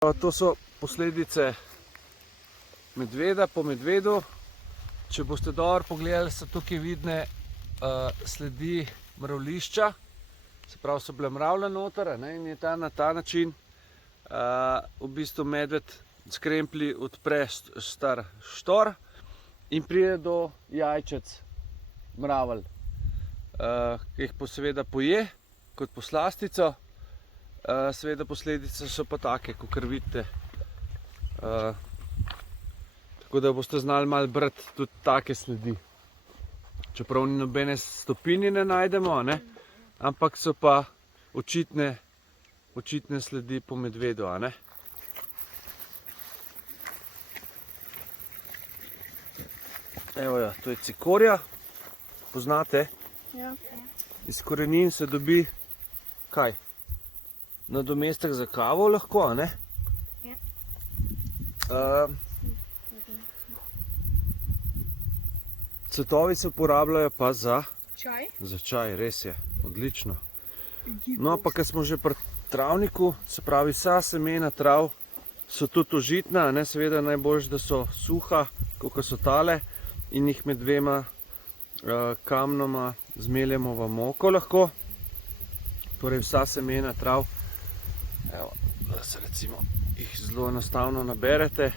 To so posledice medveda po medvedu. Če boste dobro pogledali, so tukaj vidne sledi mravljišča. Se pravi, so bile mravlje noter, in je na ta način v bistvu medved s kremplji odpre star štor in pride do jajčec mravelj, ki jih seveda poje kot poslastico. Seveda posledice so pa take, kakor vidite. Tako da boste znali malo brati tudi take sledi. Čeprav ni nobene stopinje ne najdemo, ampak so pa očitne sledi po medvedu. Evo ja, to je cikorija. Poznate? Ja. Iz korenin se dobi kaj? Nadomestek za kavo lahko, Ja. Cvetovi se uporabljajo pa za Čaj? Za čaj, res je, odlično. No, pa ko smo že pri travniku, se pravi, vsa semena trav so tudi užitna, seveda najboljše, da so suha, kot so tale, in jih med dvema kamnoma zmeljemo v moko lahko. Torej vsa semena trav, evo, da se recimo jih zelo enostavno naberete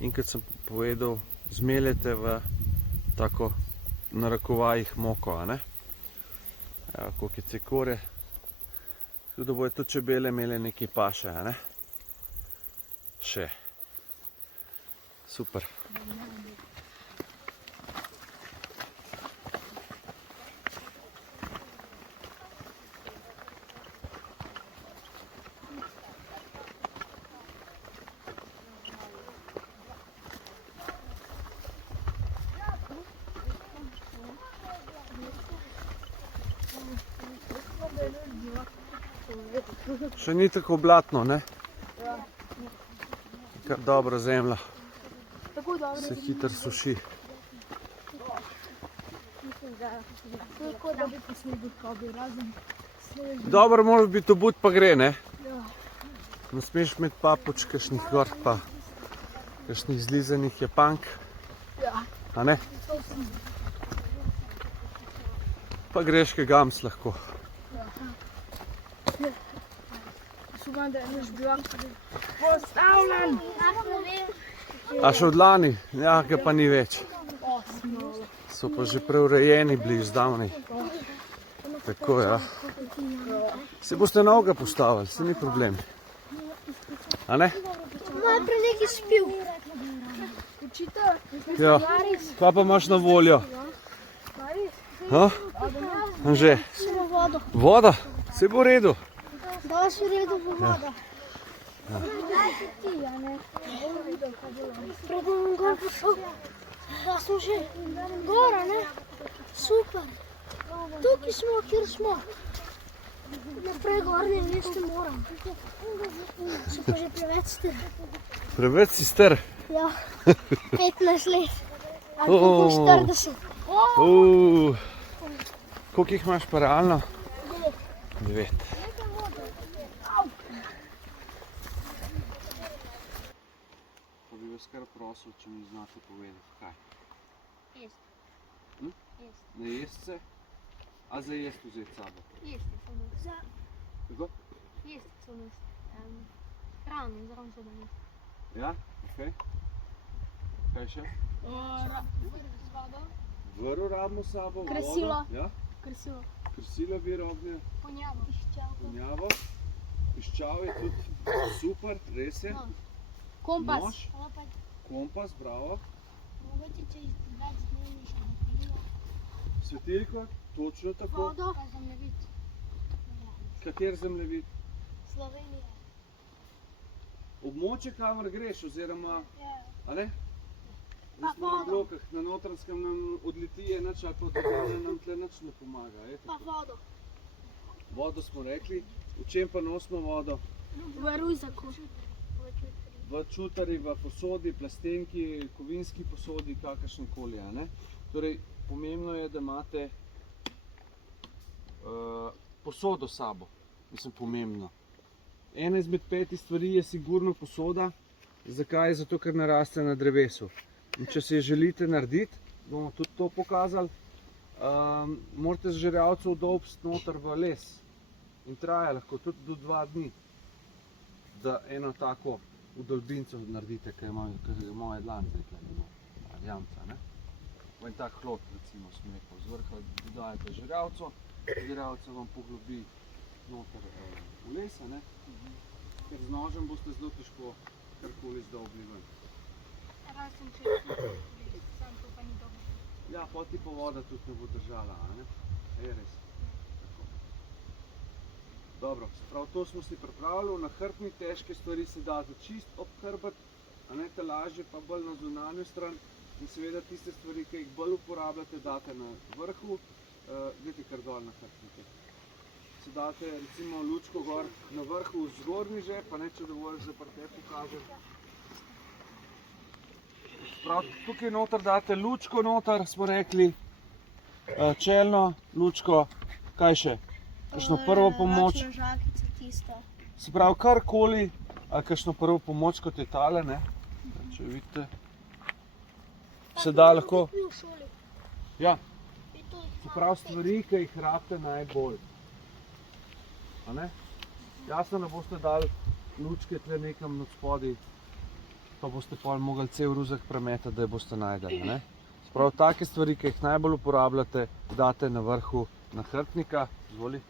in kot sem povedal, zmeljete v tako narekovajih moko. Evo, koliko je cikore. Tudi da bojo tudi čebele imele nekaj paše. Še. Super. Še ni tako blatno, Kar dobra zemlja. Se hitro suši. Dobro mora biti obut, pa gre, Ne smeš imeti papuč, kakšnih gor, pa kakšnih zlizanih japank. A ne? Pa greš kaj gams lahko. Postavljen! A še od lani? Ja, ga pa ni več. So pa že preurejeni bili zdavni. Tako, ja. Se boste novega postavili, se ni problem. A ne? Moj je prej nekaj spil. Ja. Kaj pa imaš na voljo? Anže? Samo vodo. Voda? Se bo v redu. Da si v redu bo voda. Pred bom gor prišel, da smo že gora, Super. Tukaj smo, kjer smo. Naprej gor ne veste moram. So pa že preveč star. Preveč si star? Ja, 15 let. Ali kako 40. Koliko jih imaš pa realno? 9. Pa bi vas kar prosil, če mi znate povedati, kaj? Jest. Na jesce? A za jest vzeti sabo? Jesti so nas. Kako? Jesti so nas. Hrano, zraven so da jesti. Ja, okej. Kaj še? Z vodo. Vrv rabimo sabo, vodo. Krasilo. Ja? Krsilo. Krsilo vir ognja, Ponjavo. ponjavo. Piščal je tudi super, res je. Kompas. Nož, kompas, bravo. Mogoče če več dnevni še napilo. Svetilko, točno tako. Vodo. Pa zemljevid. Kater zemljevid? Slovenija. Območje, kamor greš, oziroma, a ne? Pa Zdaj smo na vodo. blokah, na Notranskem nam odleti nič, ali pa odleti nam tle nič ne pomaga. Pa vodo. Vodo smo rekli, v čem pa nosimo vodo? V ruzaku. V čutari, v posodi, plastenki, kovinski posodi, kakršnikoli, Torej, pomembno je, da imate posodo s sabo. Mislim, pomembno. ena izmed 5 stvari je sigurno posoda. Zakaj? Zato, ker naraste na drevesu. In če se je želite narediti, bomo tudi to pokazali, morate z žerjavcev dolbsti noter v les. In traja lahko tudi do 2 dni, da eno tako vdolbinco naredite, ki je moja dlan zdaj tukaj, ali jamca, ne? V en tak hlod, recimo, smrekov. Z vrha dodajate žerjavco, žerjavca vam poglobi noter v les, ne? Ker z nožem boste zelo težko karkoli zdolbli ven. Razen če je sam to pa ni dobro. Ja, poti pa voda tudi ne bo držala, a ne? Je res. Tako. Dobro, prav to smo si pripravili, na hrbtni težke stvari se date čist ob hrbet, a ne, te lažje pa bolj na zunanjo stran in seveda tiste stvari, ki jih bolj uporabljate, date na vrhu, dajte kar dol na hrbtnike. Se date recimo lučko gor na vrhu v zgornji žep, pa ne, če dovolj zaprte pokažem. Prav, tukaj noter date lučko noter, smo rekli, čelno lučko, kaj še? Kakšno prvo pomoč? Žakica tista. Se pravi, karkoli, ali kakšno prvo pomoč kot je tale, ne? Če vidite, se da lahko, V šoli. ja, In to se pravi stvari, ki jih rabite najbolj. A ne? Jasno, ne boste dali lučke tle nekam nad spodaj, pa boste pol mogli cel ruzak premetati, da jo boste najdeli, ne? Se pravi, take stvari, ki jih najbolj uporabljate, date na vrhu nahrbtnika. Izvoli.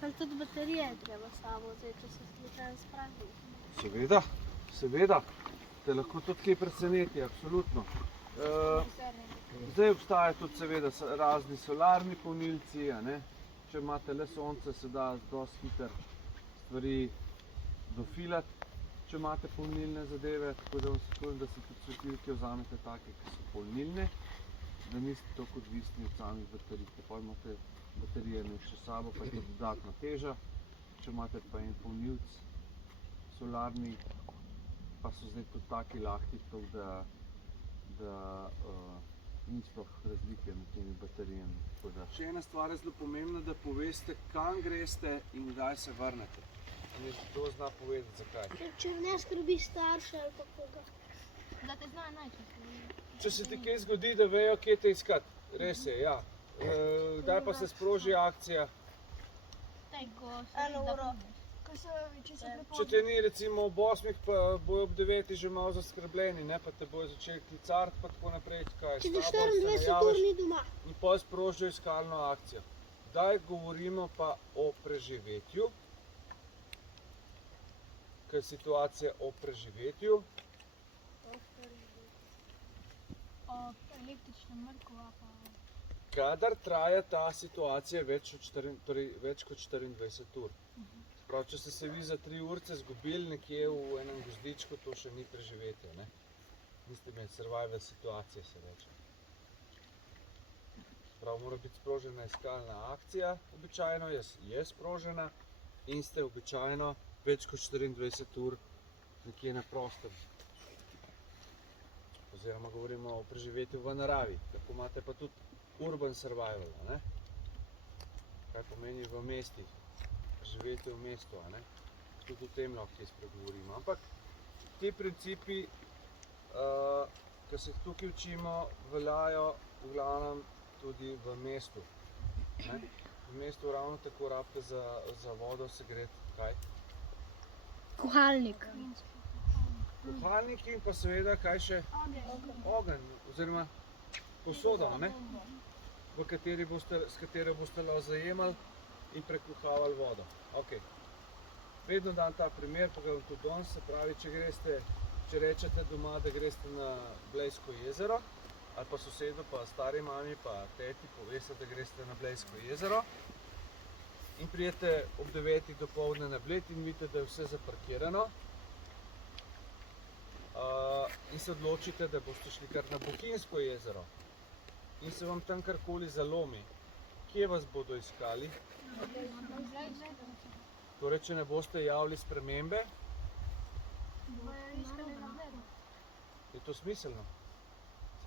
Sam tudi baterije je treba s sabo, zdaj, če se slučajno spravi. Seveda, seveda. Te lahko tudi kaj preseneti, absolutno. Zdaj obstajajo tudi seveda razni solarni polnilci, a ne? Če imate le sonce, se da dosti hitro stvari dofilati, če imate polnilne zadeve, tako da vam svetujem, da si tudi svetilke vzamete take, ki so polnilne, da niste toliko odvisni od samih baterij, ker pa imate baterije še sabo, pa je to dodatna teža. Če imate pa en polnilc solarni, pa so zdaj tudi taki lahki, da ni sploh razlike med temi baterijami. Še ena stvar je zelo pomembna, da poveste, kam greste in kdaj se vrnete. Kdo zna povedati, zakaj. Če ne skrbi starše ali pa koga. Da te znajo najčasno. Če se ti kaj zgodi, da vejo, kje te iskati. Res je, ja. Kdaj pa se sproži akcija? Eno uro. Če te ni recimo ob 8, pa bojo ob 9 že malo zaskrbljeni, ne, pa te bojo začeli klicati, pa tako naprej, kaj, Če do s tabo se 24 ur najaviš ni doma. in potem sprožijo iskalno akcijo. Zdaj govorimo pa o preživetju, ker je situacija o preživetju. O električnem mrkova pa... Kadar traja ta situacija več kot 24 ur. Prav, če ste se vi za 3 urce izgubili nekje v enem gozdičku, to še ni preživetje, ne? Niste imeli survival situacije, se reče. Prav, mora biti sprožena iskalna akcija, običajno je sprožena in ste običajno več kot 24 ur nekje na prostem. Oziroma govorimo o preživetju v naravi, lahko imate pa tudi urban survival, ne? Kaj pomeni v mestih, preživetje v mestu, ne? Tudi o tem lahko kaj spregovorimo. Ampak ti principi, ki se jih tukaj učimo, veljajo v glavnem tudi v mestu, ne? V mestu ravno tako rabite za vodo segreti kaj? Kuhalnik. Kuhalnik in pa seveda kaj še? Ogenj, oziroma posoda, ne? S katero boste lahko zajemali in prekuhavali vodo. Okay. Vedno dam ta primer, pa ga vam tudi danes, se pravi, če rečete doma, da greste na Blejsko jezero, ali pa sosedu, pa stari mami, pa teti poveste, da greste na Blejsko jezero in prijete ob 9 dopoldne na Bled in vidite, da je vse zaparkirano in se odločite, da boste šli kar na Bohinjsko jezero in se vam tam karkoli zalomi. Kje vas bodo iskali? Torej, če ne boste javili spremembe, je to smiselno.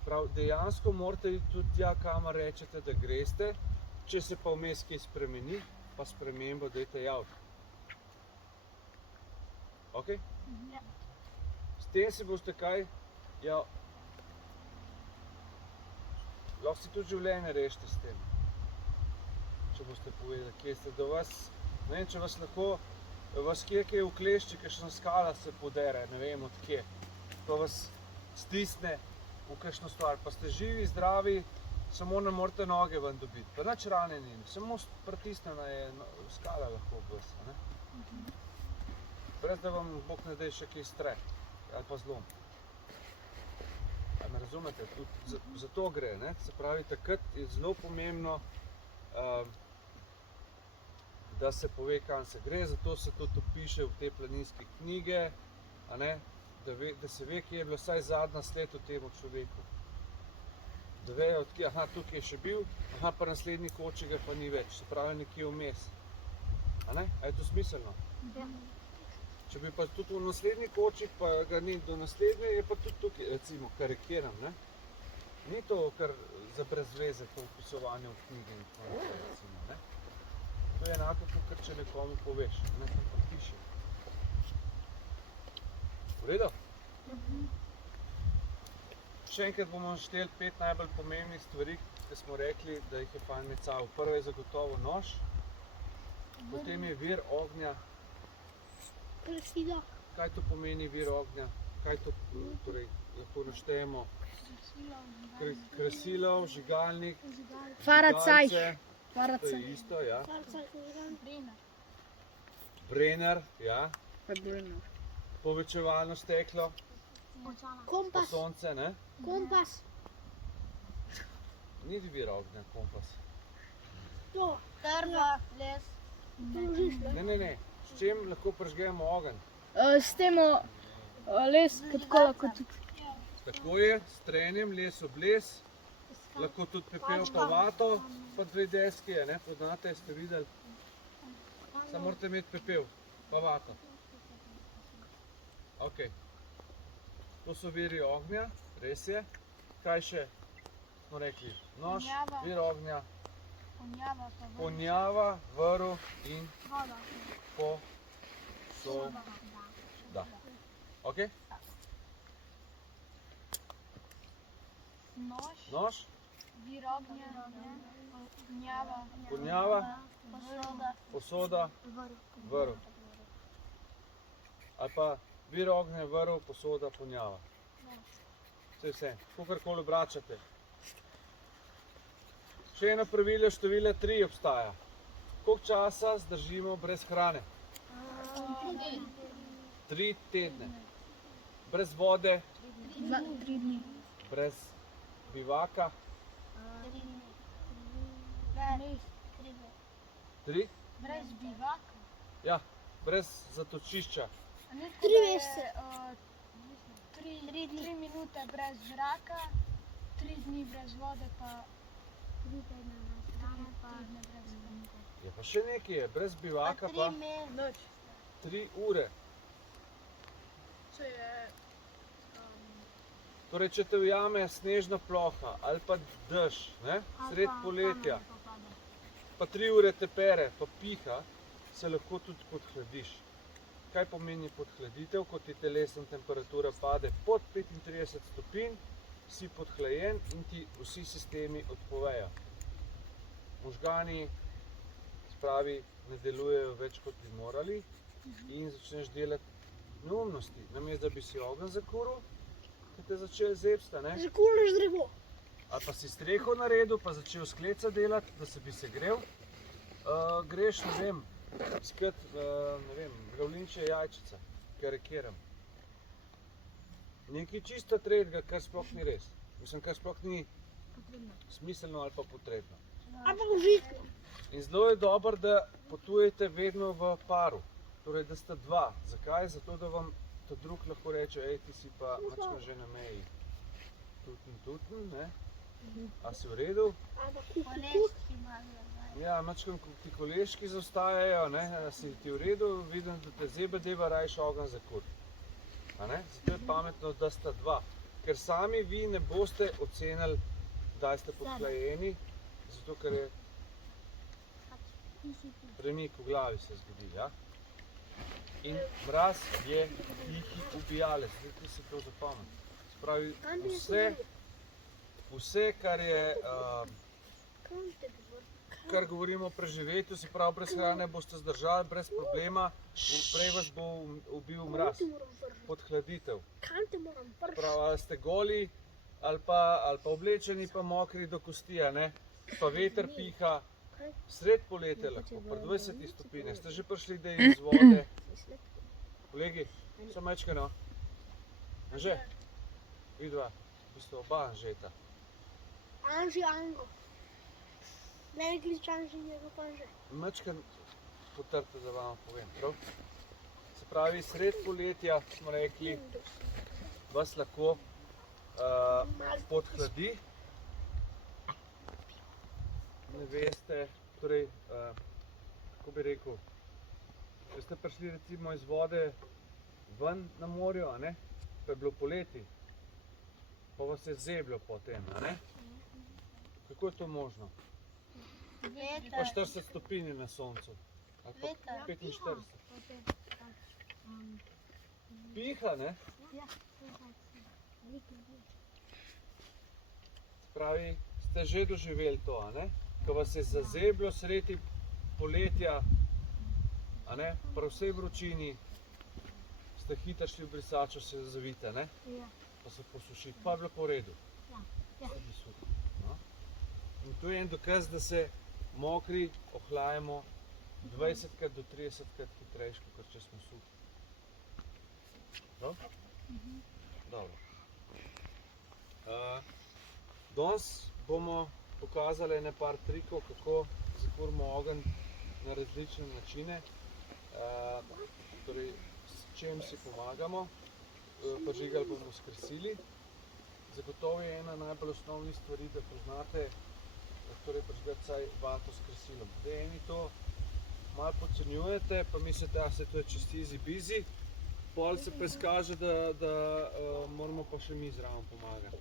Sprav, dejansko morate tudi tja, kamor rečete, da greste, če se pa vmes kaj spremeni, pa spremembo dajte javiti. Okay? Ja. S tem si boste kaj, ja, lahko si tudi življenje rešite s tem. Če boste povedali, kje ste do vas, ne vem, če vas lahko, vas kje v klešči, kakšna skala se podere, ne vem od kje, pa vas stisne v kakšno stvar, pa ste živi, zdravi, samo ne morete noge ven dobiti, pa nič ranjeni, samo pritisnjena je skala lahko ob vas, ne? Brez da vam Bog ne daj še kaj stre, ali pa zlom. A me razumete? Tudi za to gre, ne? Se pravi, takrat je zelo pomembno, da se pove, kam se gre, zato se tudi opiše v te planinske knjige, a ne? Da se ve, kje je bila vsaj zadnja sled v temu človeku. Da vejo, odkje, aha, tukaj je še bil, aha, pa naslednji koči ga pa ni več, se pravi nekje vmes. A ne? A je to smiselno? Ja. Če bi pa tudi v naslednji koči, pa ga ni do naslednje, je pa tudi tukaj, recimo, karikiram, ne? Ni to kar za brez veze, to opisovanje v knjigi in tako naprej, recimo, ne? To je enako, kot če nekomu poveš, ne, tam pa piše. V redu? Še enkrat bomo našteli 5 najbolj pomembnih stvari, ki smo rekli, da jih je fajn imeti sabo. Prvo je zagotovo nož, potem je vir ognja. Krasilo. Kaj to pomeni vir ognja? Kaj to, torej, lahko naštejemo? Krasilo, vžigalnik, Faracaj. vžigalce, to je isto, ja. Brenner. Brenner, ja. Povečevalno steklo, pa Kompas. sonce, ne? Kompas. Ni vir ognja, kompas. To. Trva, les. To ložiš, ne? Ne. S čem lahko prižgemo ogenj? S tem les, tako lahko tudi. Tako je, s trenjem, les ob les, lahko tudi pepel pa vato, pa 2 deski je, ne, poznate, ste videli. Samo morate imeti pepel, pa vato. Ok. To so viri ognja, res je. Kaj še smo rekli? Nož, Ponjava. vir ognja, Ponjava pa vrh. ponjava, vrv in Voda. posoda. Ok? Nož, Nož, vir ognja, ponjava, ponjava, posoda, posoda, vrv. Ali pa vir ognja, vrv, posoda, ponjava. Vse, kakorkoli obračate. Še eno pravilo števila 3 obstaja. Koliko časa zdržimo brez hrane? 3 tedne. Brez vode, 3 dni. brez bivaka, 3? brez bivaka. Ja, brez zatočišča. A ni tako, 3 da je, mesece. 3 minute brez zraka, 3 dni brez vode, pa 3 tedne brez hrane. Je pa še nekaj, je, brez bivaka pa Noč. 3 ure. Če je Torej, če te ujame snežna ploha ali pa dež, ne, sred poletja, pa 3 ure te pere, pa piha, se lahko tudi podhladiš. Kaj pomeni podhladitev? Ko ti telesna temperatura pade pod 35 stopinj, si podhlajen in ti vsi sistemi odpovejo. Možgani, spravi, ne delujejo več, kot bi morali in začneš delati neumnosti. Namesto da bi si ogenj zakuril, ki te začel zebsta, ne? Zakurniš drevo. Ali pa si streho naredil, pa začel skleca delati, da se bi segrel, greš, ne vem, iskat, ne vem, gravlinčje jajčica, karikiram. Nekaj čisto tretjega, kar sploh ni res. Mislim, kar sploh ni smiselno ali pa potrebno. Ampak užitno. In zelo je dobro, da potujete vedno v paru, torej da sta 2. Zakaj? Zato, da vam ta drug lahko reče, ej, ti si pa mačka že na meji. Tutn, ne? A si v redu? Ampak koleški malo. Ja, mačkam ti koleški zaostajajo, ne? A si ti v redu, vidim, da te zebe deva rajš ogenj zakuriti. A ne? Zato je pametno, da sta 2. Ker sami vi ne boste ocenili, kdaj ste podhlajeni, zato ker je premik v glavi se zgodi, ja? In mraz je tihi ubijalec, zdaj si to zapomnim. Spravi, vse kar je, kar govorimo o preživetju, se pravi, brez hrane boste zdržali, brez problema, prej vas bo ubil mraz, podhladitev. Prav, ali ste goli, ali pa oblečeni, pa mokri do kosti, a ne? Pa veter piha, sred poletja lahko, pri 20 stopinjah, ste že prišli, da je iz vode. Kolegi, samo mečkano. Anže, vidva, v bistvu oba Anžeta. Anži, Ango. Ne klič Anži, njega pa Anže. Mečkan potrte, da vam povem, prav? Se pravi, sred poletja smo rekli, vas lahko podhladi. Ne veste, torej, kako bi rekel, če ste prišli recimo iz vode ven na morju, a ne, pa je bilo poleti, pa vas je zeblo potem, a ne? Kako je to možno? Pa 40 stopinj na soncu, ali pa 45. Piha, ne? Spravi, ste že doživeli to, a ne? Ko vas je zazeblo sredi poletja, a ne, pri vsej vročini, ste hitro šli v brisačo se zaviti, ne? Pa se posušiti, pa je bilo po redu. No? In to je en dokaz, da se mokri ohlajamo 20krat do 30krat hitrejši, kot če smo suhi. Prav? Dobro. Danes bomo pokazali ene par trikov, kako zakurimo ogenj na različne načine, torej s čem si pomagamo. Prižigali bomo s krsili. Zagotovo je ena najbolj osnovnih stvari, da poznate, torej prižgati vsaj vato s krsilom. Zdaj eni to malo podcenjujete, pa mislite, da se to je čisto easy busy, pol se pa izkaže, da moramo pa še mi zraven pomagati.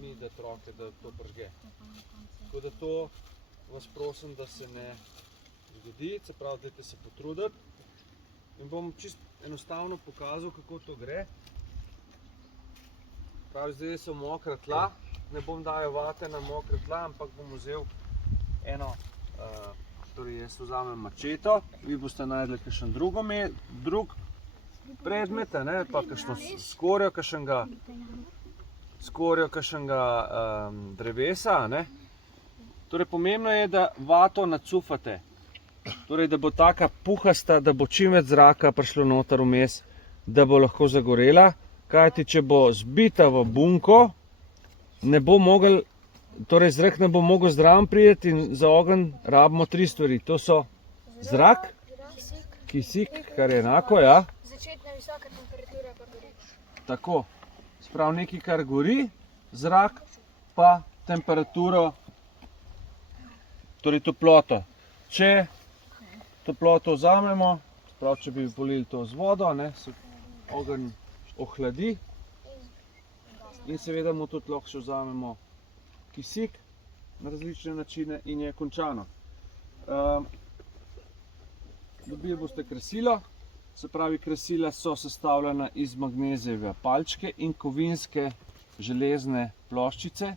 Mi dati roke, da to prižge. Tako da to vas prosim, da se ne zgodi, se pravi, dajte se potruditi. In bom čisto enostavno pokazal, kako to gre. Pravi, zdaj so mokra tla, ne bom dajal vate na mokra tla, ampak bom vzel eno, torej jaz vzamem mačeto, vi boste najdli kakšen drug predmet, ne, pa kakšno skorjo, kakšnega drevesa, ne. Torej pomembno je, da vato nacufate, torej da bo taka puhasta, da bo čim več zraka prišlo noter vmes, da bo lahko zagorela, kajti če bo zbita v bunko, ne bo mogel, torej zrak ne bo mogel zraven priti in za ogenj rabimo 3 stvari, to so zrak, kisik, kar je enako, ja. Začetna visoka temperatura pa gori. Tako, sprav nekaj, kar gori, zrak pa temperaturo, torej toploto. Če toploto vzamemo, sprav če bi polili to z vodo, ne, se ogenj ohladi in seveda mu tudi lahko še vzamemo kisik na različne načine in je končano. Dobili boste kresilo. Se pravi, kresila so sestavljena iz magnezijeve palčke in kovinske železne ploščice,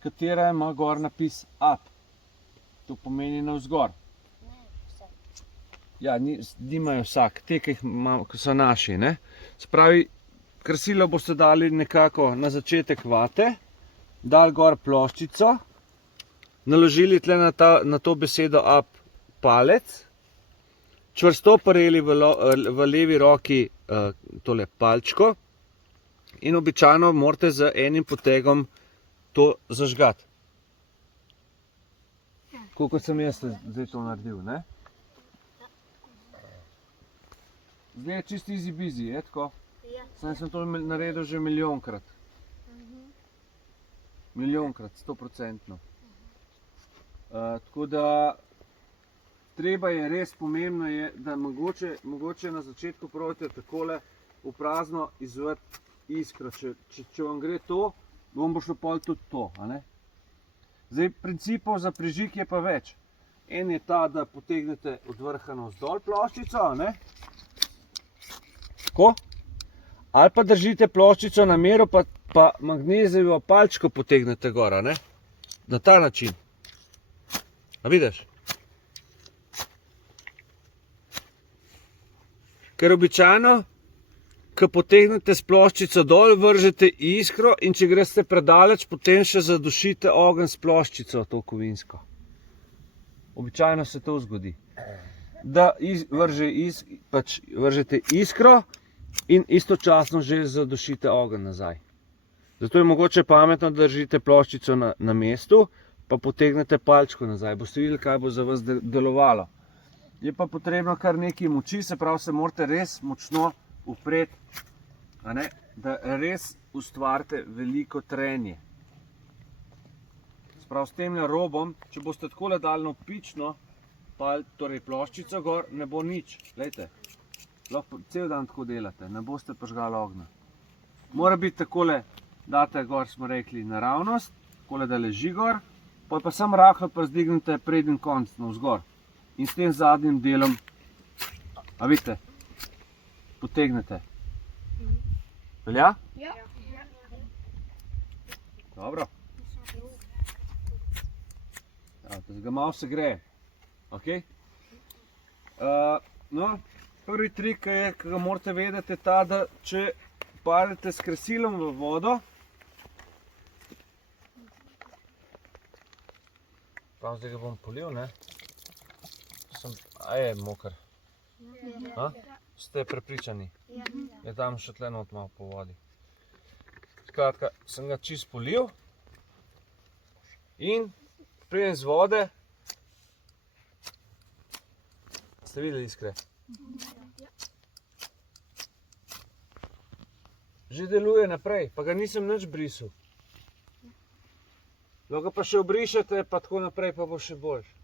katera ima gor napis up. To pomeni navzgor. Ja, nimajo vsak, te, ki so naši, ne. Se pravi, kresilo boste dali nekako na začetek vate, dali gor ploščico, naložili tle na to besedo up palec, čvrsto prijeli v levi roki tole palčko in običajno morate z enim potegom to zažgati. Kot sem jaz zdaj to naredil, ne? Zdaj je čisto easy busy, je tako? Sem to naredil že milijonkrat. Milijonkrat, 100%. Tako da treba je, res pomembno je, da mogoče na začetku probajte takole v prazno izvati iskro. Če vam gre to, vam bo šlo pol tudi to, a ne? Zdaj, principov za prižig je pa več. En je ta, da potegnete od vrha navzdol ploščico, ne? Tako. Ali pa držite ploščico na mero, pa magnezijevo palčko potegnete gor, ne? Na ta način. A vidiš? Ker običajno, ko potegnete s ploščico dol, vržete iskro in če greste predaleč, potem še zadušite ogenj s ploščico, to kovinsko. Običajno se to zgodi. Da vržete iskro in istočasno že zadušite ogenj nazaj. Zato je mogoče pametno, da držite ploščico na mestu, pa potegnete palčko nazaj. Boste videli, kaj bo za vas delovalo. Je pa potrebno kar nekaj moči, se pravi, se morate res močno upreti, da res ustvarite veliko trenje. Se pravi, s temle robom, če boste takole dali navpično, torej ploščico gor, ne bo nič. Glejte, lahko cel dan tako delate, ne boste prižgali ognja. Mora biti takole, date gor, smo rekli, naravnost, takole, da leži gor, pa samo rahlo zdignete prednji konc navzgor. In s tem zadnjim delom, a vidite, potegnete. Velja? Ja. Dobro. Ja, da ga malo segreje. Okay? No, prvi trik, ki ga morate vedeti, je ta, da če padete s kresilom v vodo, zdaj ga bom polil, ne? A je moker? Ste prepričani? Je tam še tle not malo po vodi. Skratka, sem ga čist polil in pridem z vode. Ste videli iskre? Že deluje naprej, pa ga nisem nič brisal. Lahko pa še obrišete, pa tako naprej, pa bo še boljš.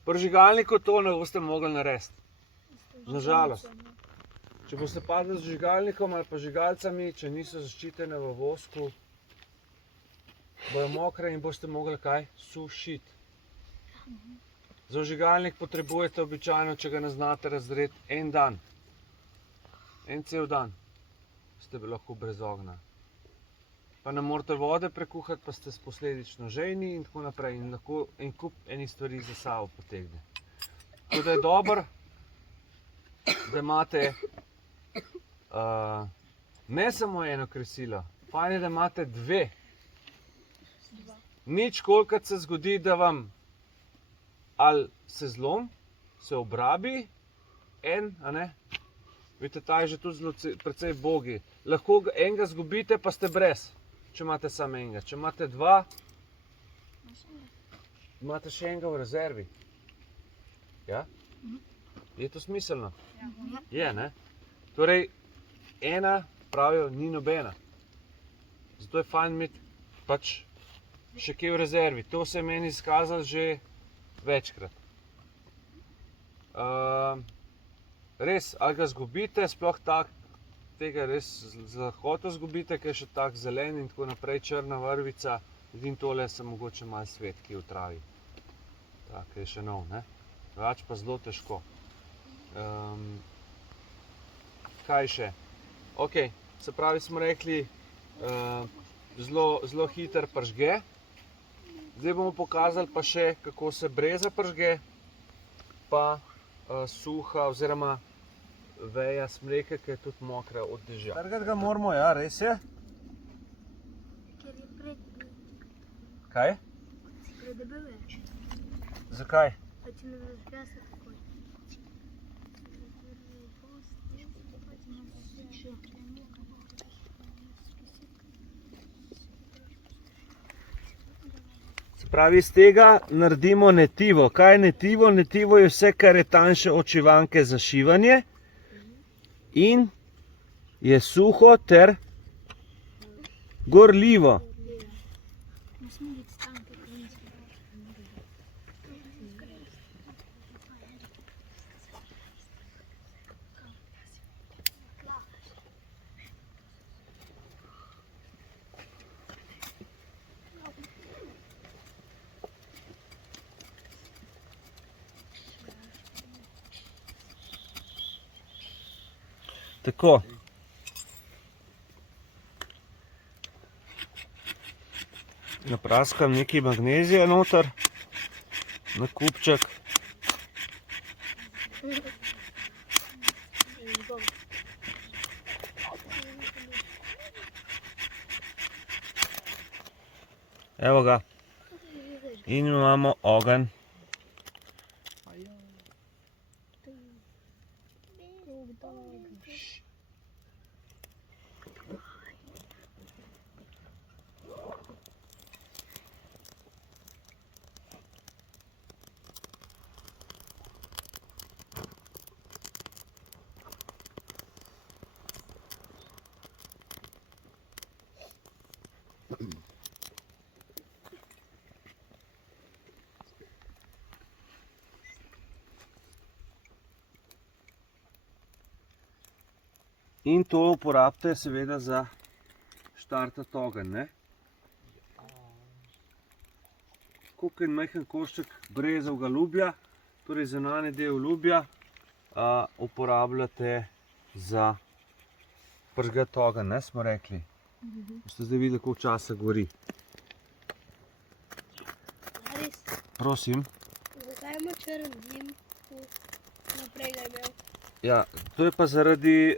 Pri žigalniku to ne boste mogli narediti. Nažalost. Če boste padli z žigalnikom ali pa žigalcami, če niso zaščitene v vosku, bojo mokre in boste mogli kaj? Sušiti. Za žigalnik potrebujete običajno, če ga ne znate razdreti, en dan. En cel dan ste lahko brez ognja. Pa ne morate vode prekuhati, pa ste posledično žejni in tako naprej. In lahko en kup enih stvari za sabo potegne. Tako da je dobro, da imate ne samo eno kresilo, fajn je, da imate dve. Nič kolikrat se zgodi, da vam ali se zlom, se obrabi en, a ne? Vidite, ta je že tudi zelo precej bogi. Lahko enega zgubite, pa ste brez. Če imate samo enega. Če imate dva, imate še enega v rezervi. Ja? Je to smiselno? Je, ne? Torej, ena, pravijo, ni nobena. Zato je fajn imeti pač še kaj v rezervi. To se je meni izkazalo že večkrat. Res, ali ga zgubite, sploh tak, tega res z lahkoto zgubite, ker je še tak zelen in tako naprej, črna vrvica, edin tole se mogoče malo svet, ki je v travi. Tak, je še nov, ne? Drugače pa zelo težko. Kaj še? Ok, se pravi, smo rekli, zelo hiter pržge. Zdaj bomo pokazali pa še, kako se breza pržge, pa suha oziroma veja smreke, ki je tudi mokra od dežja. Trgati ga moramo, ja, res je. Ker je predebel. Kaj? Predebel je. Zakaj? A če ne zažge se takoj. Se pravi, iz tega naredimo netivo. Kaj je netivo? Netivo je vse, kar je tanjše od šivanke za šivanje in je suho ter gorljivo. Tako. Napraskam nekaj magnezija noter, na kupček. Evo ga. In imamo ogenj. In to uporabite seveda za štartati ogenj, ne? Koliko en majhen košček brezovega lubja, torej zunanji del lubja, uporabljate za prižgati ogenj, ne, smo rekli. Boste zdaj videli, koliko časa gori. Res, Prosim. zakaj ima črn dim? Naprej ga je imel. Ja, to je pa zaradi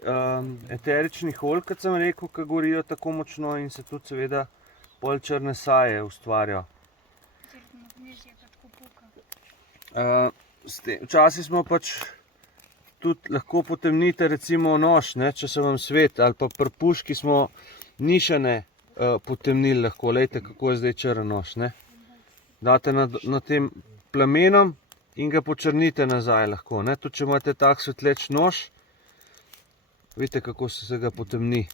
eteričnih olj, kot sem rekel, ki gorijo tako močno in se tudi seveda pol črne saje ustvarjajo. Včasih smo pač tudi lahko potemnite recimo nož, ne, če se vam svet, ali pa pri puški smo nišane potemnili lahko, lejte kako je zdaj črn nož, ne. Date na tem plamenom in ga počrnite nazaj lahko, ne, tudi če imate tak svetleč nož, vidite kako se ga potemni.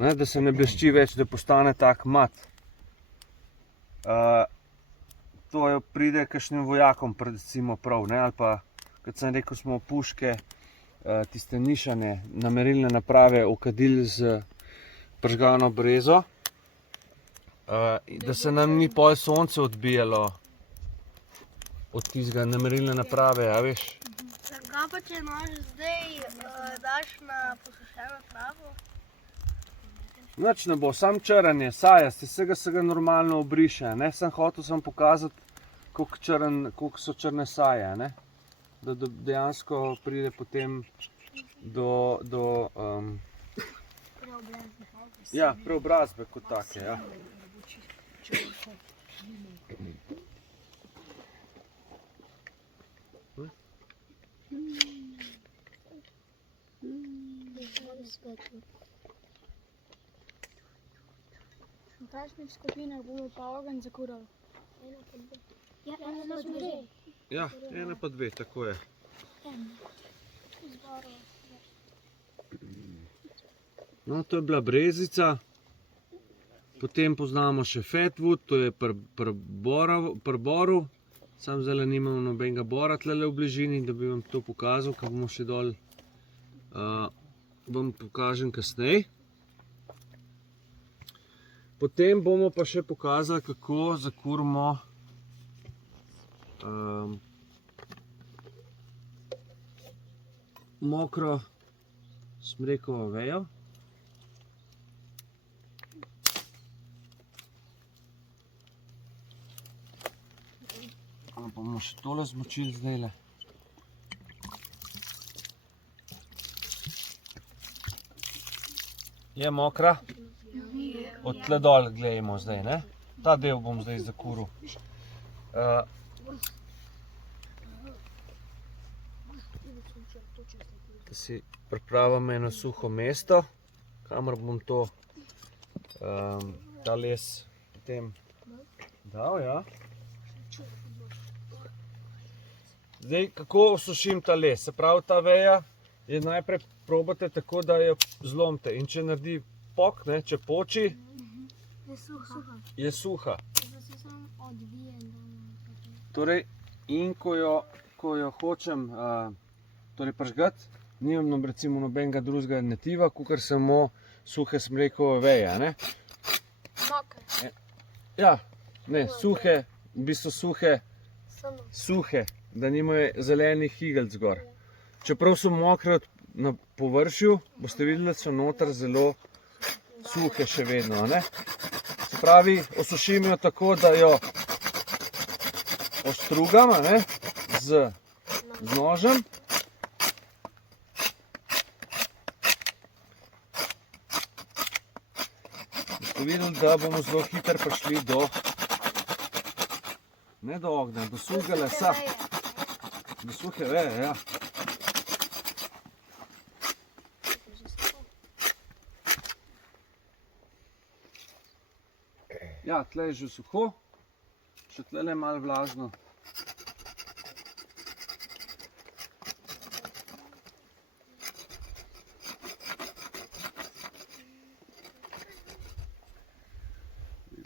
Ne, da se ne blešči več, da postane tak mat. To pride kakšnim vojakom recimo prav, ne, ali pa, kot sem rekel, smo puške, tiste nišane namerilne naprave okadili z prižgano brezo, da se nam ni pol sonce odbijalo od tistega namerilne naprave, a veš. Zakaj pa če nož zdaj daš na posušeno travo? Nič ne bo, sam črn je, sajast, vsega se ga normalno obriše, ne, sem hotel sem pokazati, koliko so črne saje, ne, da dejansko pride potem do ja, preobrazbe kot take, ja. V takšnih skupinah bomo pa ogenj zakurali. Ja, ena pa dve. Ja, ena pa dve, tako je. No, to je bila brezica. Potem poznamo še fatwood, to je pri boru. Sam zdaj nimamo nobenega bora tlele v bližini, da bi vam to pokazal, ko bomo še dol. Vam pokažem kasneje. Potem bomo pa še pokazali, kako zakurimo mokro smrekovo vejo. Bomo še tole zmočili zdajle. Je mokra? Od tle dol gledamo zdaj, ne? Ta del bom zdaj zakuril. Da si pripravim eno suho mesto, kamor bom to ta les potem dal, ja. Zdaj, kako osušim ta les? Se pravi, ta veja je najprej probate tako, da jo zlomite. In če naredi pok, ne, če poči, je suha. Torej, in ko jo hočem prižgati, nimam recimo nobenega drugega netiva, kakor samo suhe smrekove veje, ne? Ja, ne, suhe, v bistvu suhe, da nimajo zelenih igelc gor. Čeprav so mokre na površju, boste videli, da so noter zelo suhe še vedno. Ne? Se pravi, osušim jo tako, da jo ostrugam z nožem. Boste videli, da bomo zelo hitro prišli do, ne do ognja, do suhega lesa. Do suhe veje, ja. Ja, tle je že suho, še tle je malo vlažno.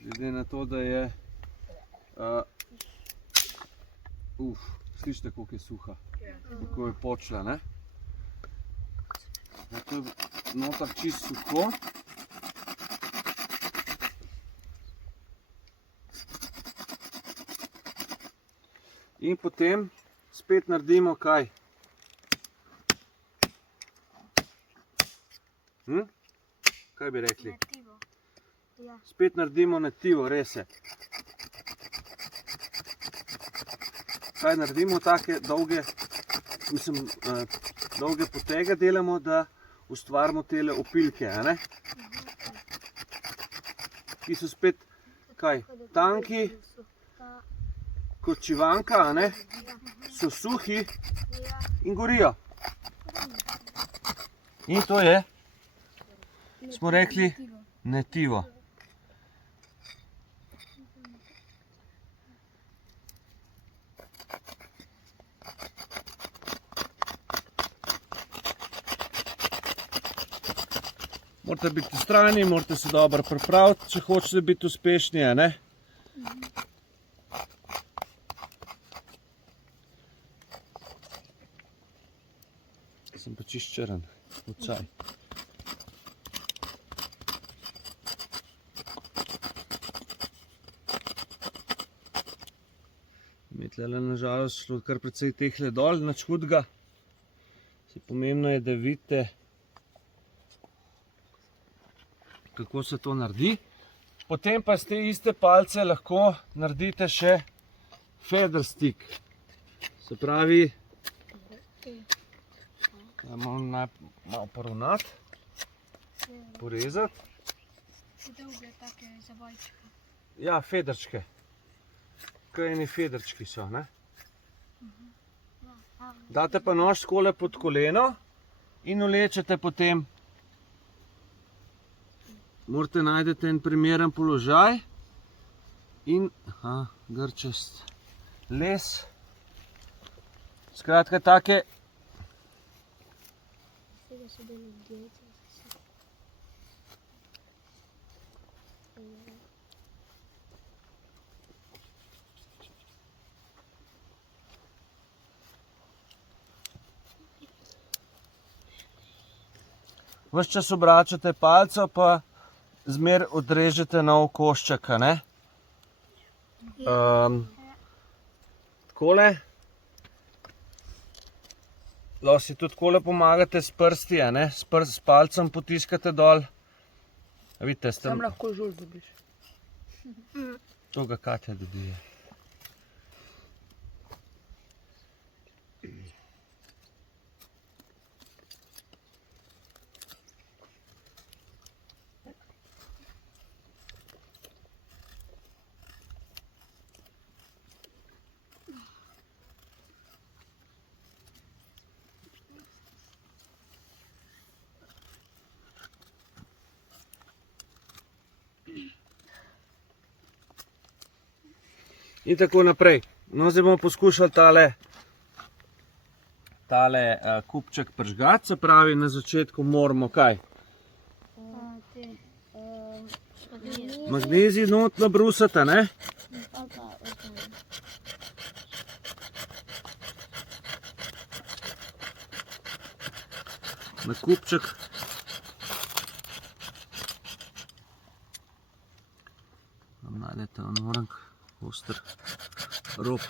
Glede na to, da je slišite, koliko je suha, kako je počela, ne? To je noter čisto suho. In potem spet naredimo kaj? Kaj bi rekli? Netivo. Ja. Spet naredimo netivo, res je. Kaj naredimo, take dolge, dolge potege delamo, da ustvarimo tele opilke, a ne? Ki so spet, kaj, tanki, kot čivanka, a ne? So suhi in gorijo. In to je, smo rekli, netivo. Morate biti vztrajni, morate se dobro pripraviti, če hočete biti uspešni, a ne? Sem pa čist črn, očaj. Mi tlele nažalost šlo kar precej tehle dol, nič hudega. Pomembno je, da vidite, kako se to naredi. Potem pa z te iste palce lahko naredite še feather stick. Se pravi, malo poravnati, porezati. Dolge take zavojčke. Ja, federčke. Kaj eni federčki so, ne? Date pa nož skole pod koleno in vlečete potem. Morate najdete en primeren položaj in grčast les. Skratka, take ves čas obračate palco, pa zmer odrežete nov košček, ne? Takole. Lahko si tudi takole pomagate s prsti, ne? S palcem potiskate dol. Vidite, Tam lahko žul dobiš. To ga Katja dobije. In tako naprej. No, zdaj bomo poskušali tale kupček prižgati, se pravi, na začetku moramo kaj? Magnezij not nabrusati, ne? Na kupček. Tam najdete onorank, oster rob.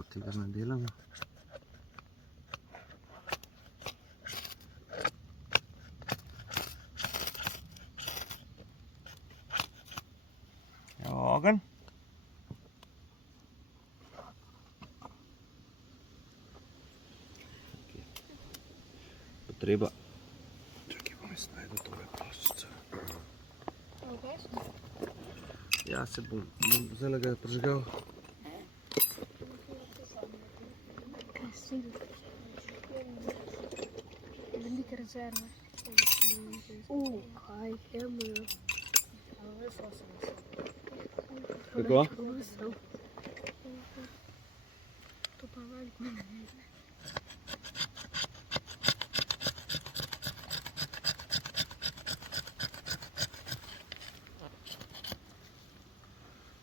prav tega ne delamo. Evo ogenj. Potreba. Čakaj, bom jaz najdel tole ploščico. Ja, se bom zdaj ga prižgal. Velike rezerve. Kaj je moj? Kako? To pa veliko ne vem.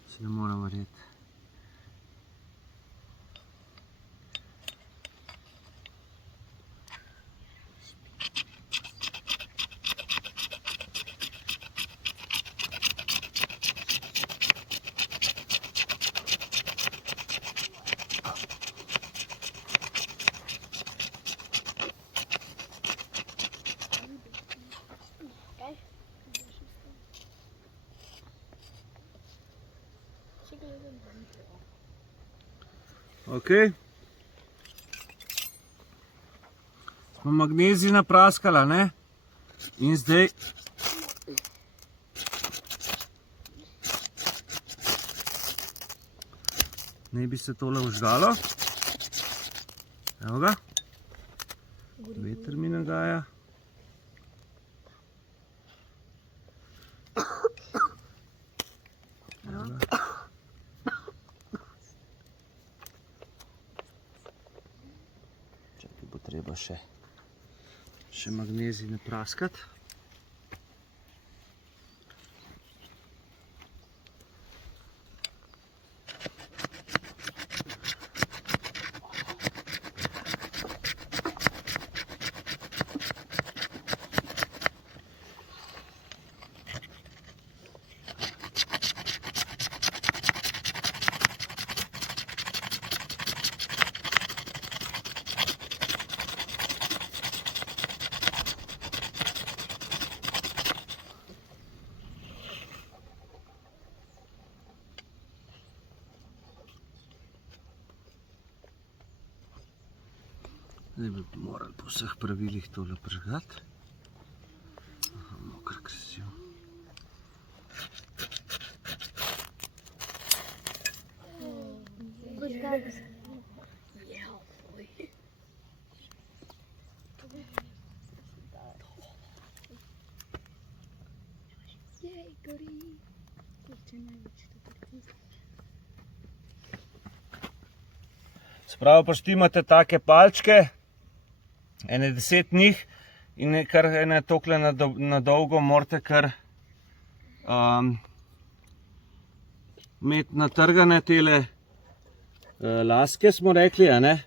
Si ne moram verjeti. Ok. Smo magnezij napraskala, ne? In zdaj naj bi se tole vžgalo. Evo ga. Veter mi nagaja. Čakaj, bo treba še magnezij napraskati. Zdaj bi morali po vseh pravilih tole prižgati. Aha, mokr krasiv. Jej, gori. Kurče, največ to pritisne. Spravo poštimate take palčke, ene 10 njih in kar ene tokle na dolgo morate kar imeti natrgane tele laske, smo rekli, a ne?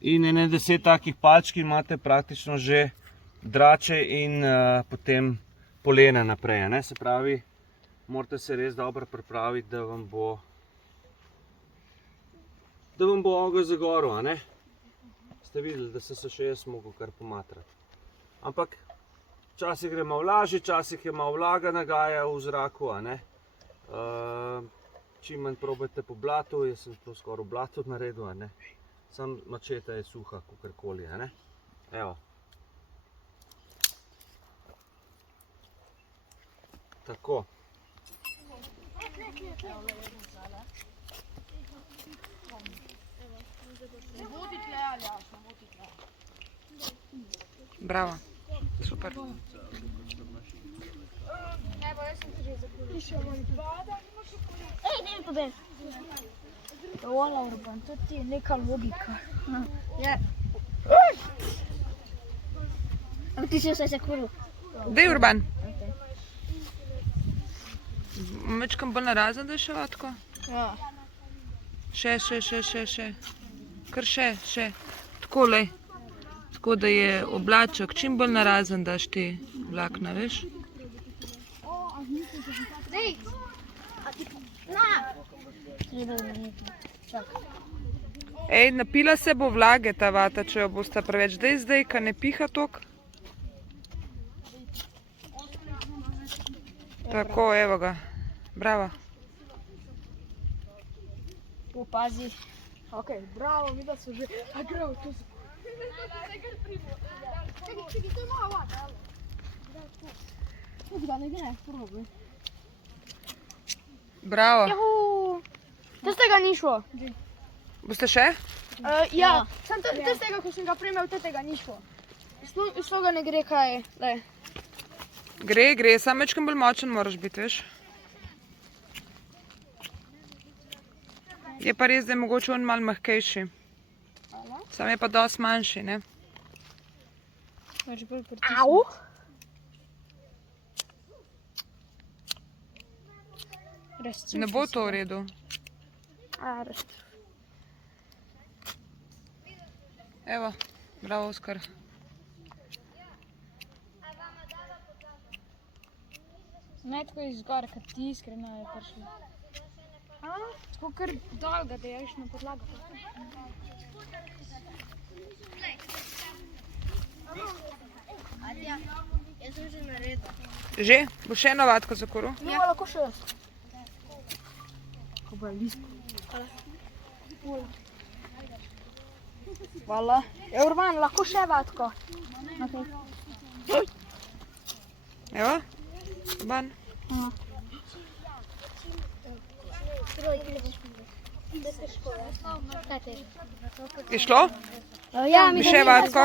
In ene 10 takih palčk imate praktično že drače in potem polena naprej, a ne? Se pravi, morate se res dobro pripraviti, da vam bo ogenj zagorel, a ne? Ste videli, da sem se še jaz mogel kar pomatrati. Ampak včasih gre malo lažje, včasih je malo vlaga nagaja v zraku, a ne? Čim manj probajte po blatu, jaz sem to skoraj v blatu naredil, a ne? Sam mačeta je suha, kakorkoli, a ne? Evo. Tako. Bravo, super. Ej, ne mi pobej. Hvala, Urban, to ti je neka logika. Ja. Ampak ti si vsaj zakuril. Dej, Urban. Mečkam bolj narazen, da je še vatko? Ja. Še. Kar še. Tako, lej. Tako, da je oblaček čim bolj narazen, daš ti vlakna, veš? Dej! Na! Treba je nekaj. Čak. Ej, napila se bo vlage ta vata, če jo boste preveč. Zdaj, ka ne piha tok. Tako, evo ga. Bravo. Opazi. Ok, bravo, mi da so že. A gremo, tu so. Čekaj, to je moja vata. Da ne gre, probi. Bravo. Juhu. To z tega ni šlo. Boste še? Ja, sam to z tega, ko sem ga primel, to tega ni šlo. Iz toga ne gre kaj, le. Gre, samo večkrat bolj močen moraš biti, veš. Je pa res, da je mogoče on malo mehkejši. Sam je pa dosti manjši, ne? Au. Ne bo to v redu. Evo, bravo, Oskar. Ne tako izgor, kad ti iskreno je prišlo. Tako kar dolga, da ješ na podlago. Jaz sem že naredila. Že? Bo še eno vatko zakoril? Ja, lahko še jaz. Ko bo lisko. Hvala. Urban, lahko še vatko. Evo, Ban. Je šlo? Ja, Bi še vatko?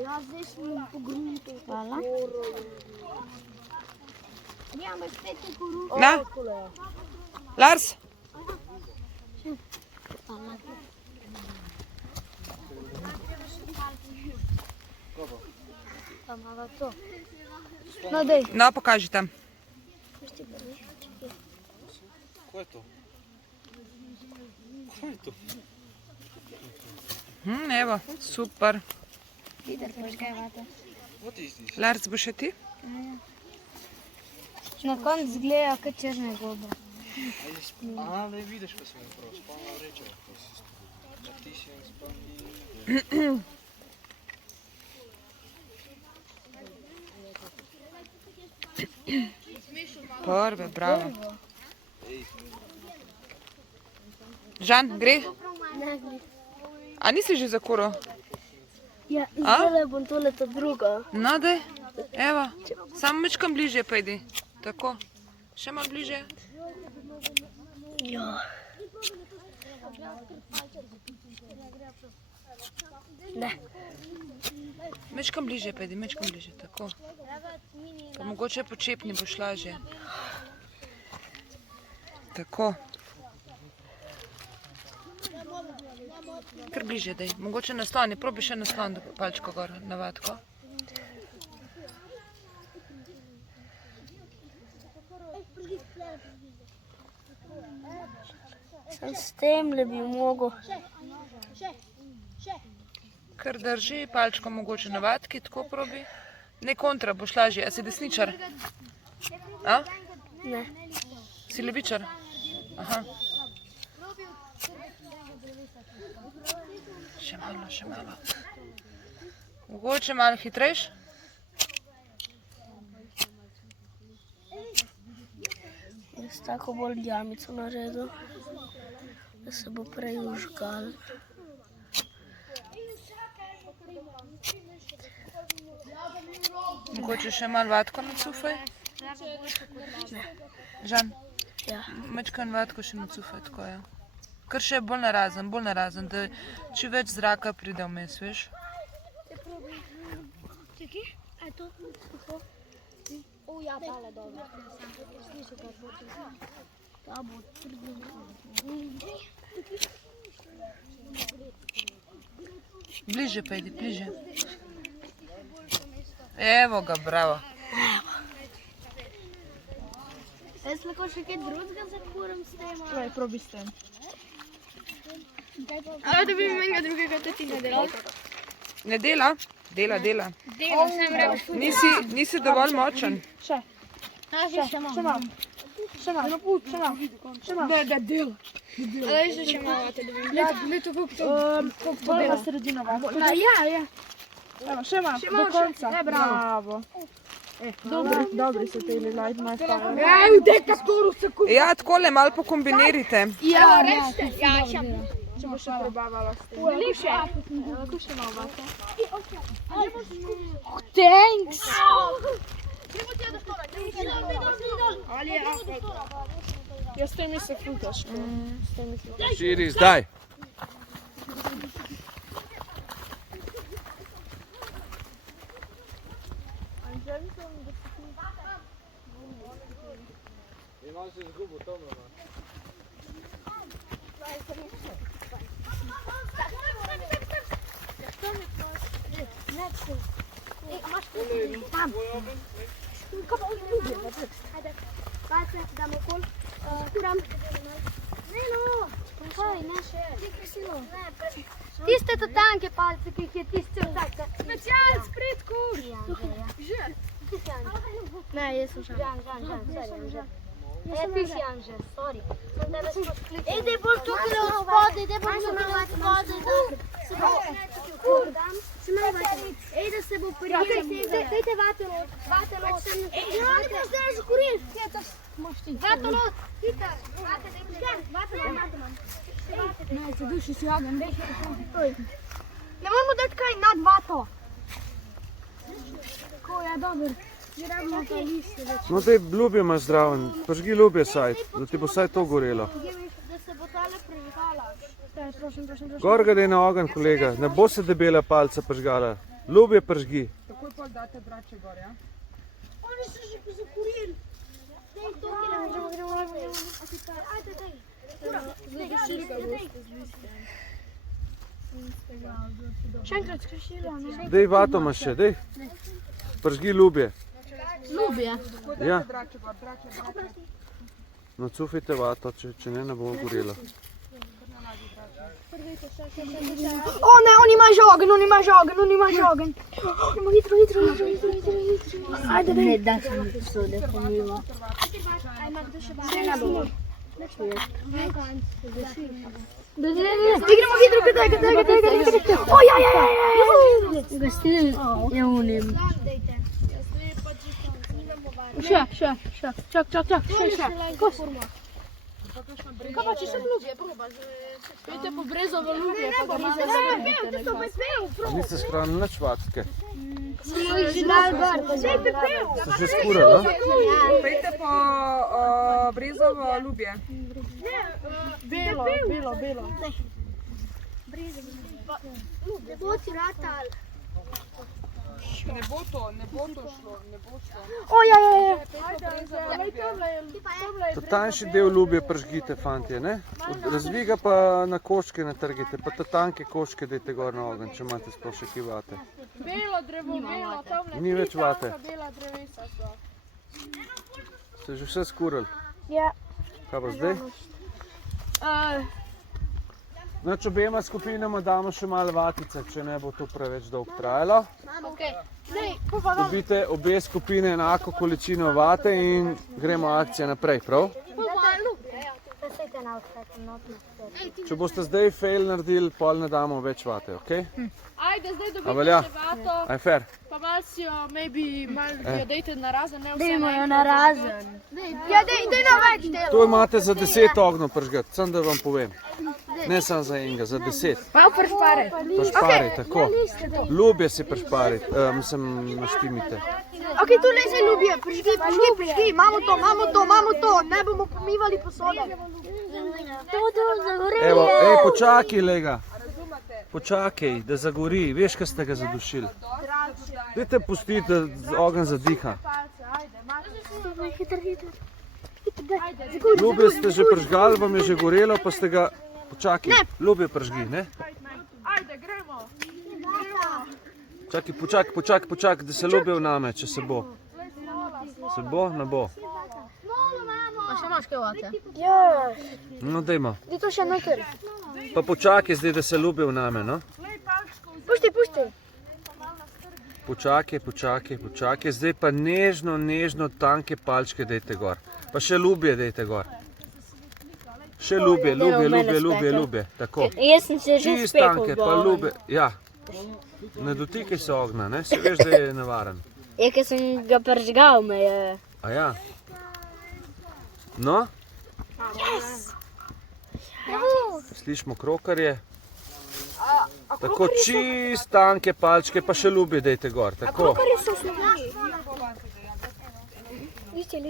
Ja, zdaj sem pogrutil. Hvala. Ja, me spet je porušil. Na? Lars? No, dej. No, pokaži tam. Kaj je to? Kaj je to? Evo, super. What is this? Lars, bo še ti? Na koncu zgleda kot črne gobe. A, ne vidiš, ko sem prav spomnil reče. Da ti si en spomnil. Prve, bravo. Žan, gre? Ne gre. A nisi že zakuril? Ja, zdaj bom tole to drugo. No, daj. Evo, samo mečkam bližje pojdi. Tako. Še malo bližje. Ja. Ne. Mečkam bližje pojdi, mečkam bližje. Tako. Pa mogoče počepni boš lažje. Tako. Kar bližje daj. Mogoče naslon, probi še naslon, da palčko gor na vatko. Sem s tem le bi mogel. Kar drži, palčko mogoče na vatki, tako probi. Ne kontra, boš lažje. A si desničar? A? Ne. Si levičar? Aha. Še malo, še malo. Mogoče malo hitrejš? Jaz tako bolj jamico naredil, da se bo prej užgal. Mogoče še malo vatko nacufaj? Žan? Ja. Mečkan vatko še nacufaj, tako je. Kar še bolj narazen, da čim več zraka pride vmes, veš? Čekaj, a je to? O, ja, tale dobro. Ta bo Bliže pejdi, bliže. Evo ga, bravo. Jaz lahko še kaj drugega zakuram s tem? Probi s tem. A da bi menega drugega tudi ne delal? Ne dela? Dela. Dela, sem rekel. Nisi dovolj močen. Še. Še malo. Še malo, še malo. Ne, delo. Ale veš, če malo vate, da vidim. Leto, koliko to Bolj dela. na sredino vate. Ja. Evo, še malo, do konca. Bravo. Dobri so te ili light my style. Ej, vdej katoro se kupi. Ja, takole malo pokombinirajte. Ja, rečete. Ja, še. Če bo še prebavala s tem. Više. Tu še malo vate. Thanks. Ja, s temi se frutaš. Širi, zdaj. Damo kol. Skuram. Ne, no. Kaj, ne še. Tiste to tanke palce, ki jih je tiste vsak. Special, sprit, kur. Že. Ne, jaz sem Žan. Žan. Ti si Anže, sorry. Ej, bolj tukaj od spode, daj bolj tukaj od spode. Ej, da se bo prijel. Dajte vate lot. Ej, ne boš zdaj zakuril. Vate lot. Hitar. Vate lot. Ne, se duši si jagan. Ne moramo dati kaj nad vato. Ko je dober. Že rabimo pa liste. No, daj ljubje imaš zdraven, pržgi ljubje saj, da ti bo saj to gorelo. Da se bo tale prežgala. Prosim. Gor ga daj na ogenj, kolega, ne bo se debela palca pržgala. Ljubje pržgi. Takoj pol date brače gor, ja? Oni so že zakurili. Daj to, gremo. Ajde, daj. Še enkrat skrešila, ne? Daj vato imaš še, daj. Pržgi ljubje. Ljubje. Ja. No, cufite vato, če ne bo gorelo. O ne, on ima žogen. Hitro. Ajde, daj. Ne, da se mi posode pomiva. Še na bo. Igramo hitro, kdaj. O, ja. Gostil je unim. Še. Čak. Še. Kaj pa če sem ljubje, probaš? Pejte po brezovo ljubje, pa ga malo Niste shranili nič vatke. Smo jih že dali gor. So že skurali, no? Pejte po brezovo ljubje. Belo. Ne bo ti ratal. Ne bo to šlo. O, ja. Ta tanjši del ljubje pržgite, fantje, ne? Razviga pa na koščke natrgite, pa ta tanke koščke dajte gor na ogenj, če imate sploh še kaj vate. Belo drevo, tamle. Ni več vate. Bela drevesa so. Ste že vse skurali? Ja. Kaj pa zdaj? Noč obema skupinama damo še malo vatice, če ne bo to preveč dolgo trajalo. Dobite obe skupine enako količino vate in gremo akcija naprej, prav? Če boste zdaj fail naredili, pol ne damo več vate, okej? Ajde, zdaj A dobite velja? še vato, Aj fair? pa malo si jo, malo jo dejte na razen, ne vse. Dajmo jo na razen. Ja, dej na več delo. To imate za 10 ognjev pržgati, samo da vam povem. Ne samo za enega, za 10. Pa pršpare. Pršpari, tako. Ljubje si pršpari, mislim, naštimite. Ok, tu le se ljubje, prižgi, imamo to, ne bomo pomivali posode. Evo, počakaj, lega. Počakaj, da zagori, veš, kaj ste ga zadušili. Dajte pustiti, da ogenj zadiha. Ljubje ste že pržgali, vam je že gorelo, pa ste ga... Počakaj, ljubje pržgi, ne? Ajde, gremo. Počakaj, da se ljubje vname, če se bo. Se bo, ne bo. A še imaš kaj vate? Ja. No, dajmo. Di to še noter. Pa počakaj zdaj, da se ljubje vname, no? Pušti. Počakaj. Zdaj pa nežno tanke palčke dajte gor. Pa še ljubje dajte gor. Še ljubje. Tako. Jaz sem se že Čist tanke, pa ljubje. Ja. Ne dotikaj se ognja, ne? Se veš, da je nevaren. Je, ker sem ga pržgal, me je. A ja. No? Slišimo krokarje. Tako čist tanke palčke, pa še ljubje dajte gor. Tako.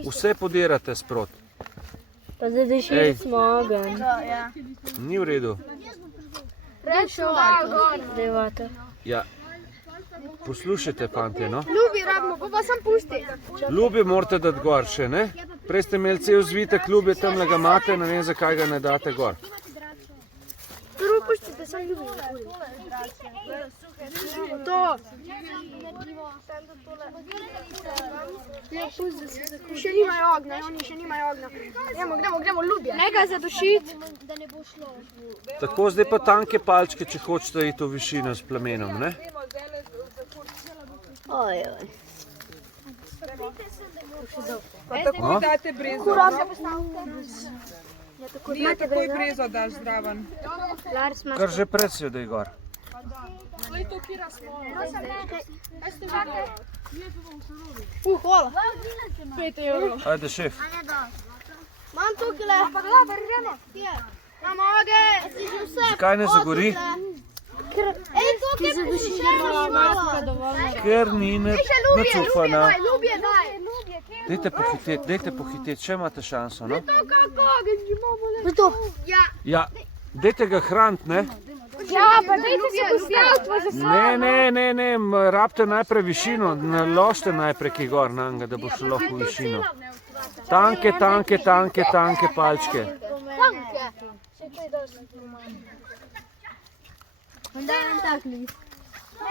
Vse podirate sprot. Pa zdaj dišili smo ogenj. Ni v redu. Zdaj vate. Ja. Poslušajte, fantje, no? Ljubi, rabimo, pa sem pusti. Ljubje morate dati gor še, ne? Prej ste imeli cel zvitek ljubje, tamle ga imate, ne vem, zakaj ga ne date gor. Prvo puščite, sem ljubi. To. Še nimajo ognja, oni še nimajo ognja. Gremo ljubje. Nega zadušiti. Tako, zdaj pa tanke palčke, če hočete iti v višino s plamenom, ne? Ojoj. Pa takoj date brezo. Nije takoj brezo daš zraven. Kar že pred si jo daj gor. Hvala. 5 evrov. Ajde, šef. Imam tukaj, pa gleda, gremo. Imam oge, si že vse. Zakaj ne zagori? Ej, tukaj še malo. Ker ni nacufana. Ljubje, daj. Dajte pohiteti, še imate šanso, no? To kako ogenj imamo. To. Ja, dajte ga hraniti, ne? Ja, pa dajte se postaviti za Ne, rabite najprej višino, naložite najprej kaj gor nanga, da bo šlo lahko v višino. Tanke palčke.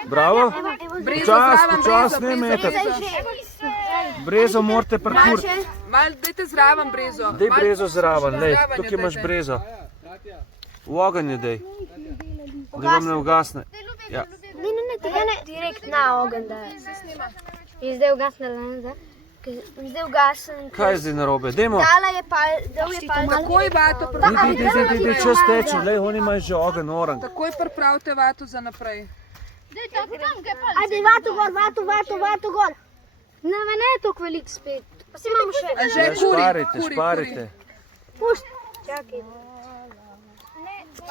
Bravo. Počas, ne meter. Brezo morate prekuriti. Mal dajte zraven brezo. Daj brezo zraven, lej, tukaj imaš brezo. V ogenj je daj. Da vam ne ugasne. Ja. Ne, tega ne direkt na ogenj daje. Je zdaj ugasnila, ne zdaj? Zdaj ugasen. Kaj je zdaj narobe? Dajmo. Dal je pal. Takoj vato Daj, čas teče, lej, oni imajo že ogenj oran. Takoj pripravite vato za naprej. Ajde, vato gor. Ne je toliko velik spet. Pa si imamo še. Že Šparite. Pušt. Čakaj.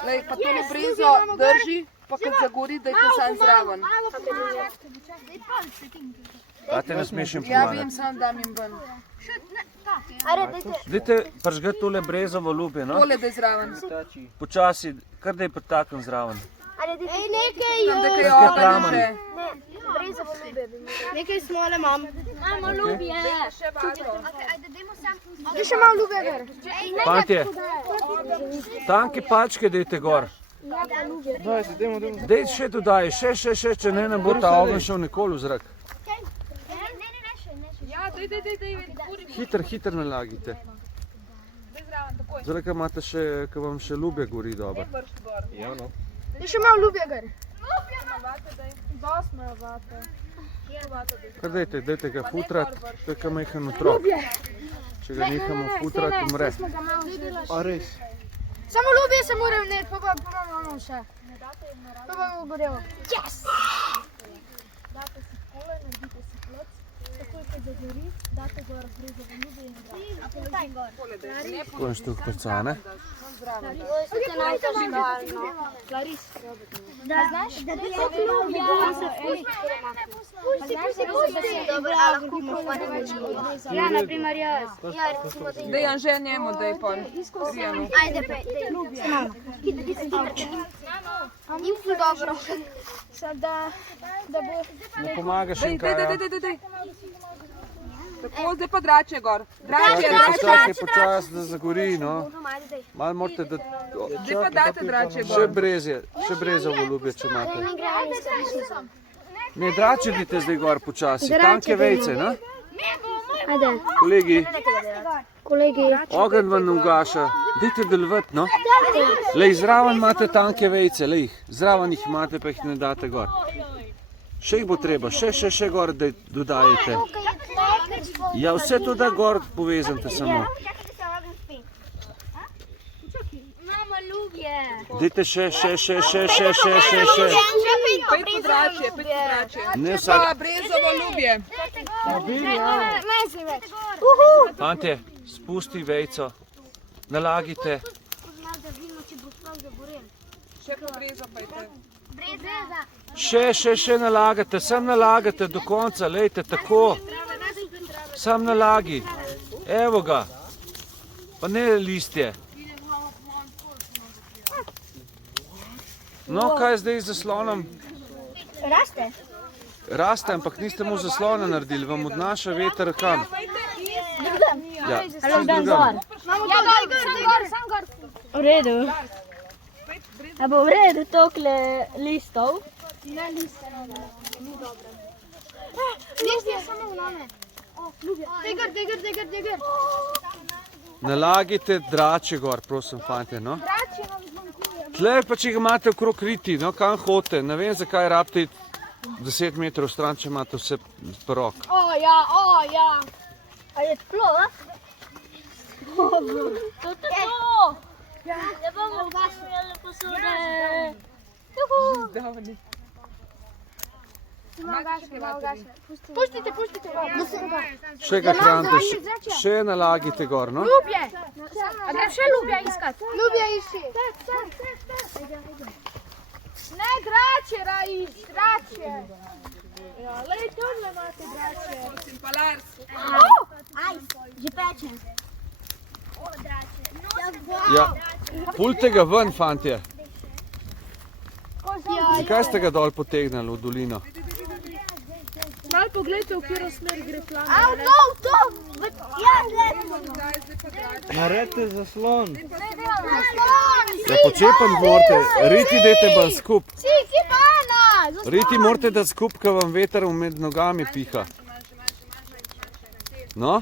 Lej, pa tole brezo drži, pa kad zagori, dajte sam zraven. A te ne smeš jim Ja, vem, pomagati. sam dam jim ven. Ajde, dajte. Dajte pržgati tole brezovo ljubje, no? Tole daj zraven. Počasi, kar da je pretaknem zraven. Ajde, dajte. Ej, nekaj Tam, da kaj Nekaj ogenj plamen. že. brezovo ljubje bi morali. Nekaj smole imam. Imamo ljubje. Še vato. Ti še malo ljubje ver. Fantje, tanke palčke dajte gor. Daj še dodaj, še, če ne bo ta ogenj šel nikoli v zrak. Ja, daj. Hiter nalagite. Zdaj, ker imate še, ker vam še ljubje gori dobro. Ti še malo ljubje ver. Kar dajte ga futrat, to je kar majhen otrok. Če ga nehamo futrat, umre. A res? Samo ljubje se moram vneti, pa imamo še. Pa bo gorelo. Yes! Pojem štuk prca, ne? Ja, naprimer jaz. Daj Anže njemu, daj pol. Rijanu. Ajde, pej. Ni ful dobro. Ne pomagaš Daj, jim daj, kaj, daj, daj, daj. Tako, zdaj pa drače gor. Drače, Počakaj, počas, da zagori, no. Malo morate, da... Zdaj pa dajte drače Še gor. brezovo ljubje, če imate. Ne, drače dite zdaj gor počasi, tanke vejce, ne? Ajde, Kolegi, ogenj vam ne ugaša, dajte delovati, no. Lej, zraven imate tanke vejce, lej, zraven jih imate, pa jih ne date gor. Še jih bo treba, še gor dodajete. Ja, vse to da gor povezante samo. Mama ljubje. Dajte še. Pet podračje. Ne vsak. Pa brezovo ljubje. Fantje, spusti vejco, nalagite. Še po brezo pajte. Še nalagate, sam nalagate do konca, lejte, tako. Sam nalagi. Evo ga. Pa ne listje. No, kaj je zdaj z zaslonom? Raste, ampak niste mu zaslona naredili, vam odnaša veter kam? Ja, čez drugam. V redu. A bo v redu tokle listov? Ne listov, ni dobro. Listje samo v name. Degar. Nalagite drače gor, prosim, fantje, no. Tle pa, če ga imate okrog riti, no, kam hodite, ne vem, zakaj rabite iti 10 metrov stran, če imate vse porok. Ja. A je toplo, a? To. Ja bomo ugasnili posode. Pustite. Še ga hranite, še nalagite gor, no. Ljubje. A grem še ljubje iskat? Ljubje iši. Ne, drače, drače. Ja, lej, tohle imate drače. Aj, že peče. O, drače. Ja, pulte ga ven, fantje. Zakaj ste ga dol potegnali v dolino? Malo pogledajte, v katero smer gre plan. To! Ja, Naredite zaslon. Ja, počepen morate, riti dajte bolj skup. Kipana! Riti morate da skup, ko vam veter med nogami piha. No?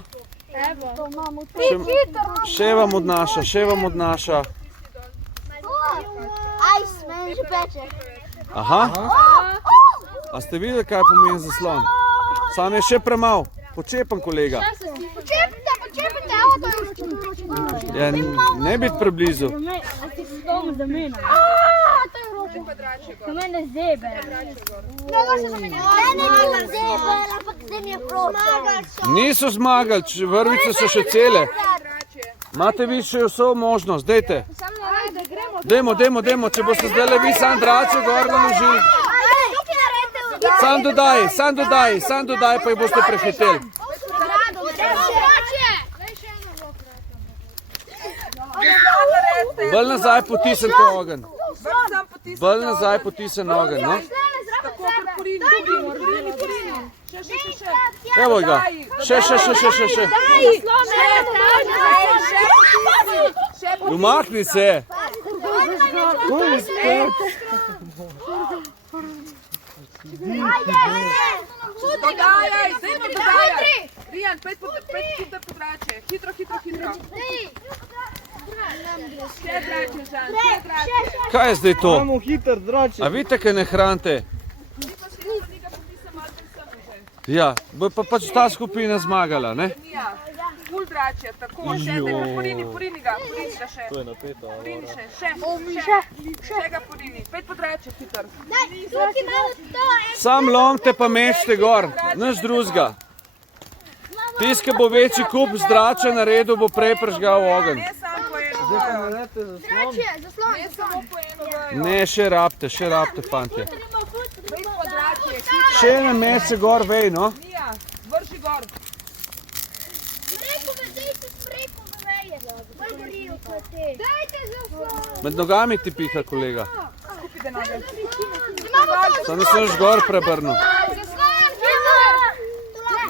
Še vam odnaša. Aj, meni že peče. Aha. A ste videli, kaj pomeni zaslon? Sam je še premal. Počepen, kolega. Počepite, evo to je ročno. Ja, ne biti preblizu. A ti si doma za mene. To je ročno. Za mene zebe. Mene ni zebe, ampak zdaj mi je ročno. Niso zmagali, vrvice so še cele. Imate vi še vso možnost, dajte. Dajmo, če boste zdaj le vi sam drače gor naložili. Sam dodaj, pa jih boste prehiteli. Bolj nazaj potisnite ogenj. No? Evo ga, še. Umakni se. Dodajaj, zdaj nam dodajaj. Rijan, pet podrače. Hitro. Še drače, Žan, še drače. Kaj je zdaj to? Imamo hiter drače. A vidite, kaj ne hranite? Ja, bo pa pač ta skupina zmagala, ne? Ja, ful drače, tako, še, porini ga še. To je napeto. Porini še ga porini. Pet podrače, hitro. Sam lomte pa mečte gor, nič drugega. Tisti, ki bo večji kup zdrača naredil, bo prej prižgal ogenj. Ne samo po eno Zdaj pa vajo. naredite zaslon. Ne samo po eno vajo. Ne, še rabite, fantje. Pet podrače, hitro. Še ne mečte gor vej, no. Mija, vrši gor. Med nogami ti piha, kolega. Skupite noge. Sam nisem že gor prebrnil.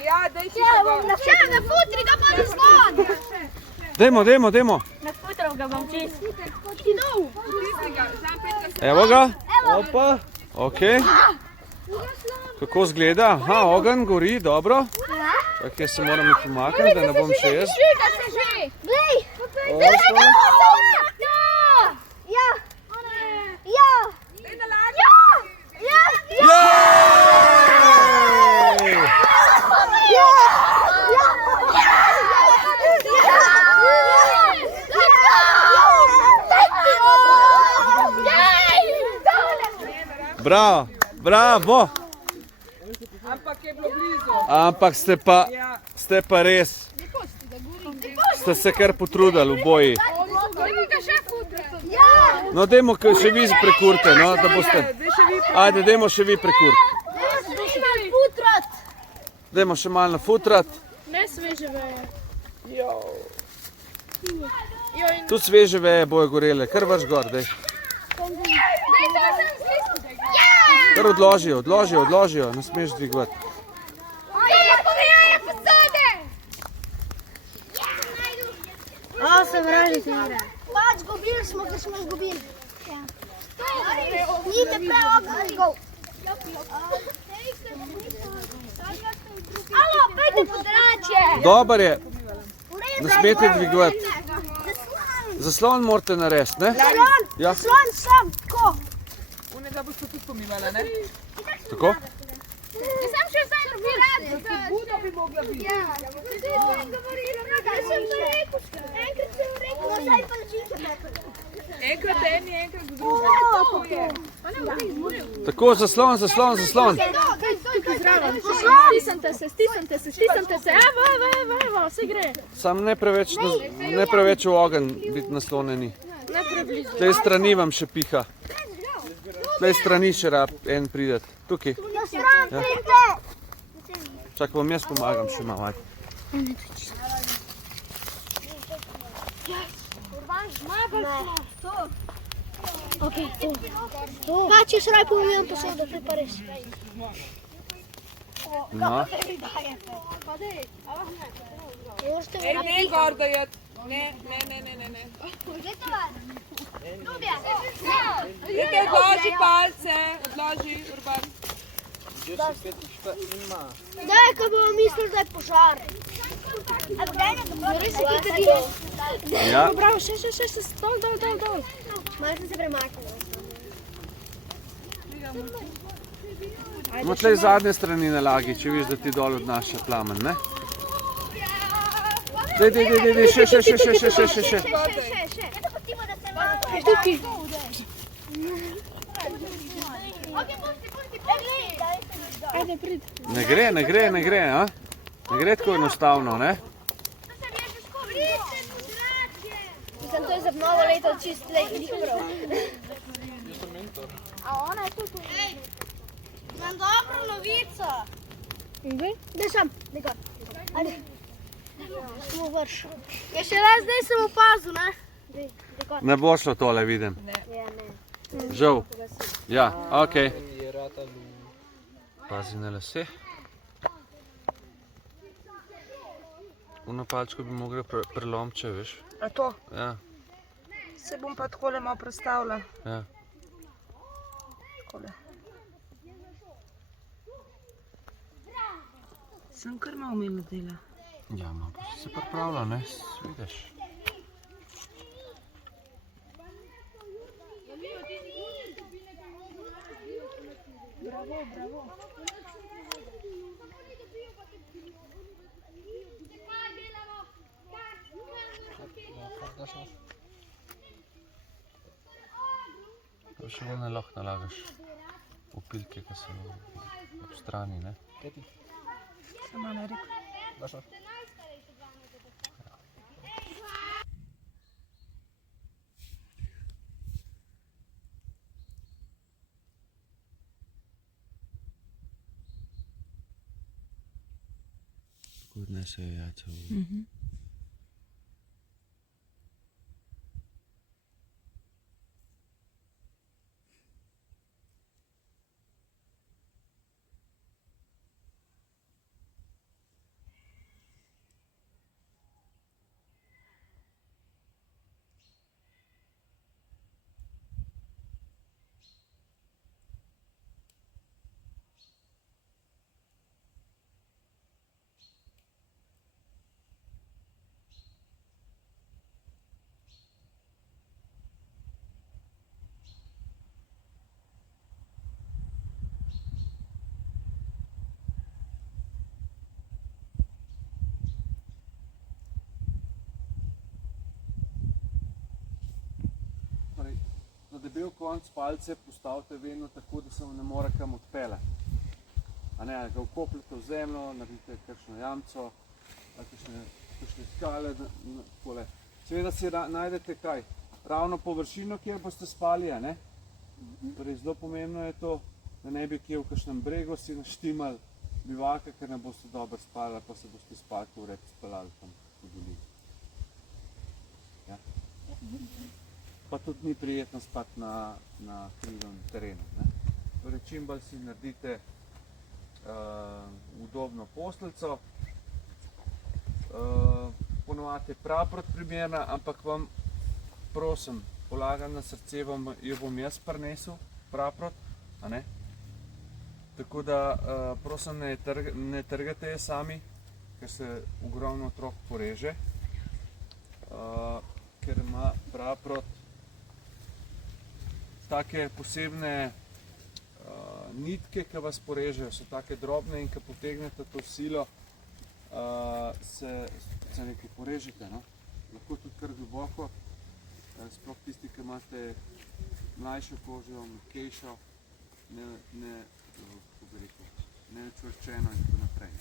Ja, daj si ga gor. Na futri ga pa zaslon. Dajmo. Na futrov ga bom čist. Stisni ga, Žan, pet ga. Evo ga. Opa. Ok. Kako zgleda? Aha, ogenj gori, dobro. Tak jaz se moram iti umakniti, da ne bom še jaz. Ja. Yeah! Bravo, bravo. Ampak je bilo blizu. Ampak ste pa res. Ste se kar potrudili v boji. No, dajmo še vi prekurte, no, da boste. Ajde, dajmo še vi prekurte. Dajmo še malo nafutrat. Ne sveže veje. Tu sveže veje bojo gorele, kar vrš gor, daj. Kar odložijo, ne smeš dvigovati. Se vraži se mire. Pač, zgubili smo, ker smo izgubili. Nite preobrnil. Alo, pejte podračje. Dobar je, ne smete dvigovati. Zaslon morate narediti, ne? Ja. Slon, tako. Unega boš pa tudi pomivala, ne? Tako? Sam še zdaj naredil. Buda bi mogla biti. Jaz sem to rekel. Enkrat sem rekel, no zdaj pa načinke pepel. Enkrat eni, enkrat drugi. Tako je. Tako, zaslon. Stisnite se. Evo, vse gre. Sam ne preveč v ogenj biti naslonjeni. Tlej strani vam še piha. Tlej strani še rab en prideti. Tukaj. Ja. Čak, vam jaz pomagam še malo. Pa, če se raj pomijam posodo, to je pa res. No. Ej, ne gor da je. Ne. Nekaj odloži palce, odloži, Urban. Daj, ko bomo mislili, da je požar. Res je kitarijo. Ja. Bravo, še, dol. Malo sem se premaknil. No, tlej zadnje strani nalagi, če viš, da ti dol odnaša plamen, ne? Dej, še. Tukaj. Ajde, prid. Ne gre, a? Ne gre tako enostavno, ne? Mislim, to je za novo leto čist ni prav. A ona je tukaj. Imam dobro novico. Daj sam, nekaj. Ajde. Samo vrš. Ja, še raz zdaj sem opazil, ne? Ne bo šlo tole, vidim. Žal. Ja, okej. Pazi na lase. Uno palčko bi mogla prelomiti, če veš. A to? Ja, Se bom pa takole malo prestavila. ja. Takole. Sem kar malo imela dela. Ja, ma pa se pripravlja, ne? Vidiš. To še ne lahko nalagaš opilke, ki so ob strani, ne? Sama ne rekel. Tako odnesejo jajca v... bel konc palce postavite vedno tako, da se vam ne more kam odpeljati. A ne, ali ga vkopljete v zemljo, naredite kakšno jamco, ali kakšne skale, takole. Seveda si najdete kaj? Ravno površino, kjer boste spali, a ne? Torej, zelo pomembno je to, da ne bi kje v kakšnem bregu si naštimali bivaka, ker ne boste dobro spali, pa se boste spalke vred spalali tam v dolini. Ja? Pa tudi ni prijetno spati na hribnem terenu. Ne? Torej, čim bolj si naredite udobno posteljico. Ponovadi je praprot primerna, ampak vam, prosim, polagam na srce, jo bom jaz prinesel, praprot, a ne? Tako da, prosim, ne trgate je sami, ker se ogromno otrok poreže, ker ima praprot take posebne nitke, ki vas porežejo, so take drobne in ko potegnete to silo, se nekaj porežete, no? Lahko tudi kar globoko, sploh tisti, ki imate mlajšo kožo, mekejšo, ne čvrščeno in tako naprej.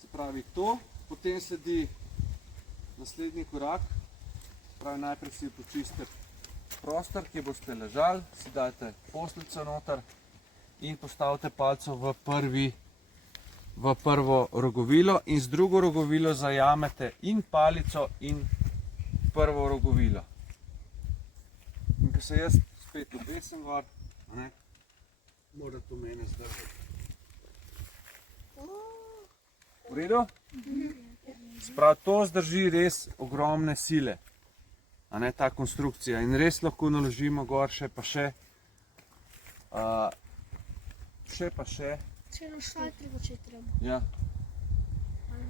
Se pravi to, potem sledi naslednji korak, pravi najprej si počistite prostor, kjer boste ležali, si dajte posteljico noter in postavite palco v prvo rogovilo in z drugo rogovilo zajamete in palico in prvo rogovilo. In ko se jaz spet obesim gor, morate v mene zdržati. V redu? Sprav to zdrži res ogromne sile. A ne, ta konstrukcija, in res lahko naložimo gor še pa še, Če na šaltrivo, če je treba. ja,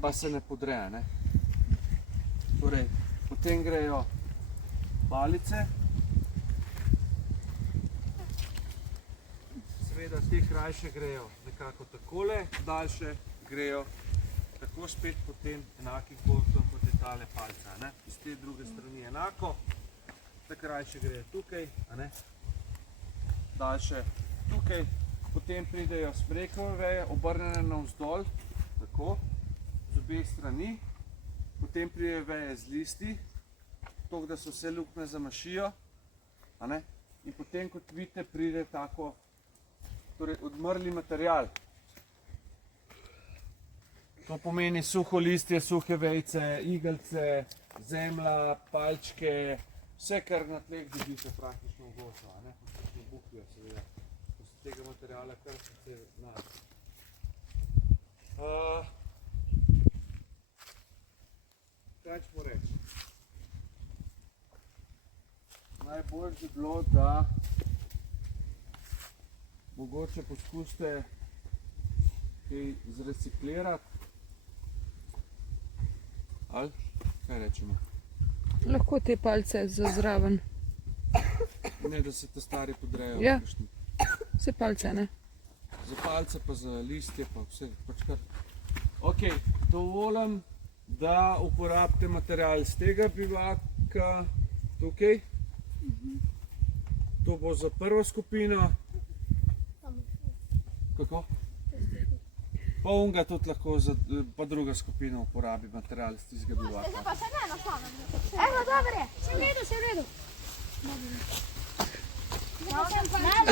pa se ne podre, ne. Torej, potem grejo palice, seveda te krajše grejo nekako takole, daljše grejo tako spet potem enakim kotom, kot je tale palca, ne? Iz te druge strani enako, tako krajše grejo tukaj, a ne? Daljše tukaj, potem pridejo smrekove veje, obrnjene navzdol, tako, z obeh strani, potem pridejo veje z listi, tako da so vse luknje zamašijo, a ne? In potem, kot vidite, pride tako, torej odmrli material. To pomeni suho listje, suhe vejce, igelce, zemlja, palčke, vse, kar na tleh dobite praktično v gosu, a ne? Praktično buhvijo, seveda. Ko se tega materiala kar se nađe. Kaj ćemo reči? Najbolj bi bilo, da mogoče poskusite kaj zreciklirati. Ali? Kaj rečemo? Lahko te palce za zraven. Ne, da se te stari podrejo. Ja. Vse palce, ne? Za palce, pa za listje, pa vse, pač kar. Ok, dovolim, da uporabite material z tega bivaka tukaj. To bo za prvo skupino. Kako? Pa onga tudi lahko, pa druga skupina uporabi material z tistega bivaka. Pa se ne nastavim. Evo, dobro je. Se v redu, se v redu.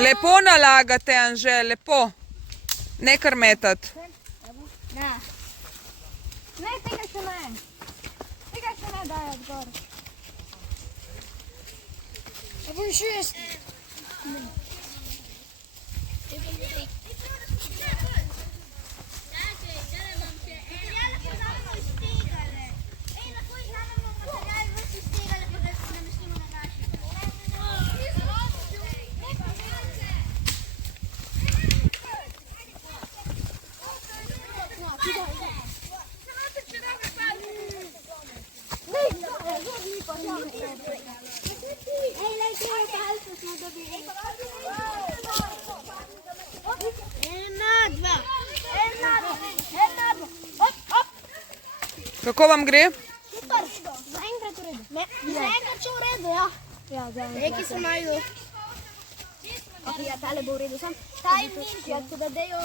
Lepo nalagate, Anže, lepo. Ne kar metati. Ne. Ne, tega še ne. Tega še ne daje odgor. A bom šest. Kako vam gre? Super, zaenkrat v redu. Zaenkrat še v redu, ja. Neki so najdu. Ok, ja, tale bo v redu. Sam ta je nižja, tako da dejo.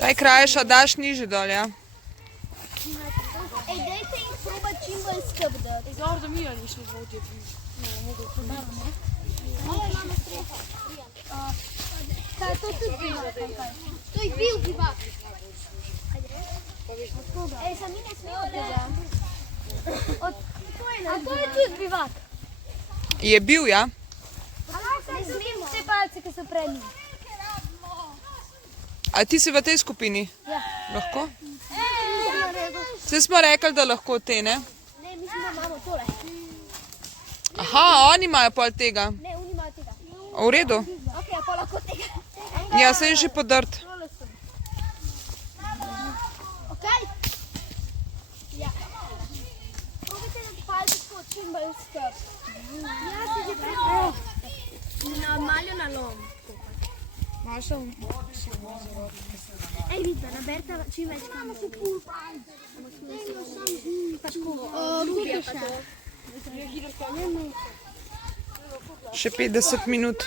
Daj krajša, daš niže dol, ja. Ej, dajte jih probati čim bolj skrb dati. Dobro, da mi jo nišli vodje. Imamo streha. To tudi bivak. To je bil bivak. Ej, sam mi ne smejo tega. A to je tudi bivak. Je bil, ja? Ne smem vse palce, ki so pred njim. A ti si v tej skupini? Ja. Lahko? Vse smo rekli, da lahko te, ne? Ne, mislim, da imamo tole. Aha, oni imajo pol tega. Ne, oni imajo tega. V redu. Ok, pa lahko tega. Ja, se je že podrt. Ok? Ja. Probajte na palce tako čim bolj skrb. Ja, se že prej. Na maljo na lom. Ej, vidite, naberite čim več kamor. Ruke še. Še 50 minut.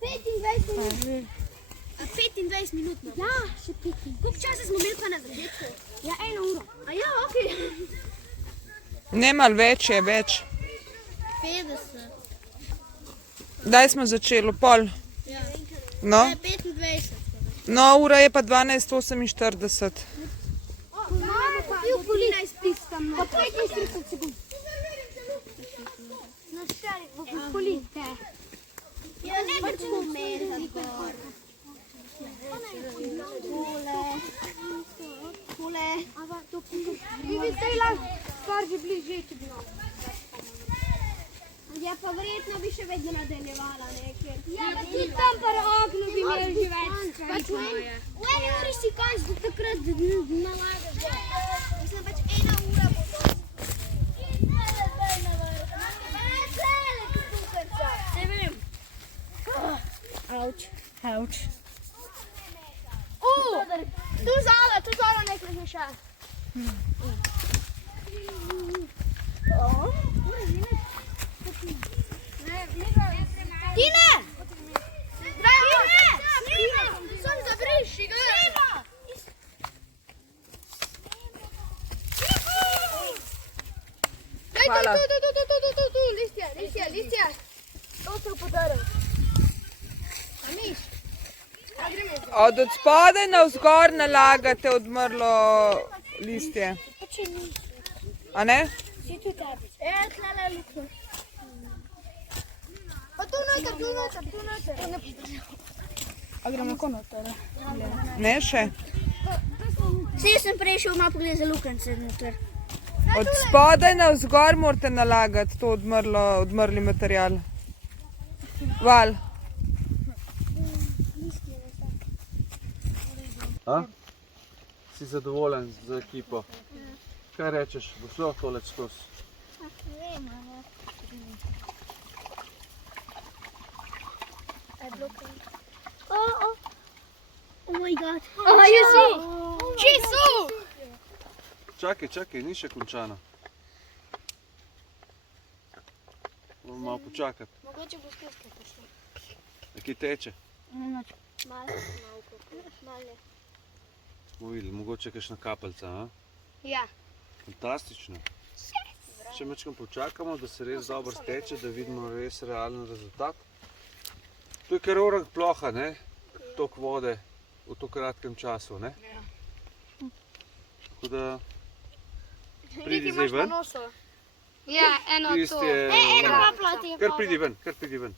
25 minut. 25 minut. Ja, še 25. Koliko časa smo imeli pa na začetku? Ja, 1 uro. A ja, ok. Ne, malo več je, več. 50. Daj smo začeli, pol. Ja. No, 25. no, ura je pa 12:48. Bil polina izpiskam. Pa 35 sekund. Na štari, bo polite. Ja, ne bi tako mehati gor. Tole. Vi bi zdaj lahko stvar že bliže, če bi lahko. Ja, pa verjetno bi še vedno nadaljevala nekaj. Ja, pa tudi tam par okno bi imeli že več stvari. V eni uri si konc, do takrat nalagaš. Mislim, pač 1 ura bo to. Ne vem. Auč. Tu zala nekaj še. Tine! Tine! Sem zabriši ga! Hvala. Tu, listje. To se upodaril. A miš? Od spodaj navzgor nalagate odmrlo listje. A ne? Tlele luknjo. Pa tu noter. A gremo lahko noter? Ne še? Saj sem prejšel malo pogled za lukance noter. Od spodaj navzgor morate nalagati to odmrli material. Val. A? Si zadovoljen z ekipo? Kaj rečeš, bo šlo tole skozi? Oh my god. Čisto! Čakaj, ni še končano. Moramo malo počakati. Mogoče bo skrzke pošlo. Nekaj teče. Malo. Bomo videli, mogoče kakšna kapljica, a? Ja. Fantastično. Še malo počakamo, da se res dobro steče, da vidimo res realen rezultat. To je kar orang ploha, ne? Toliko vode v to kratkem času, ne? Tako da pridi zdaj ven. Ja, eno to. Tisti je... Ena kapla ti je Kar pridi ven.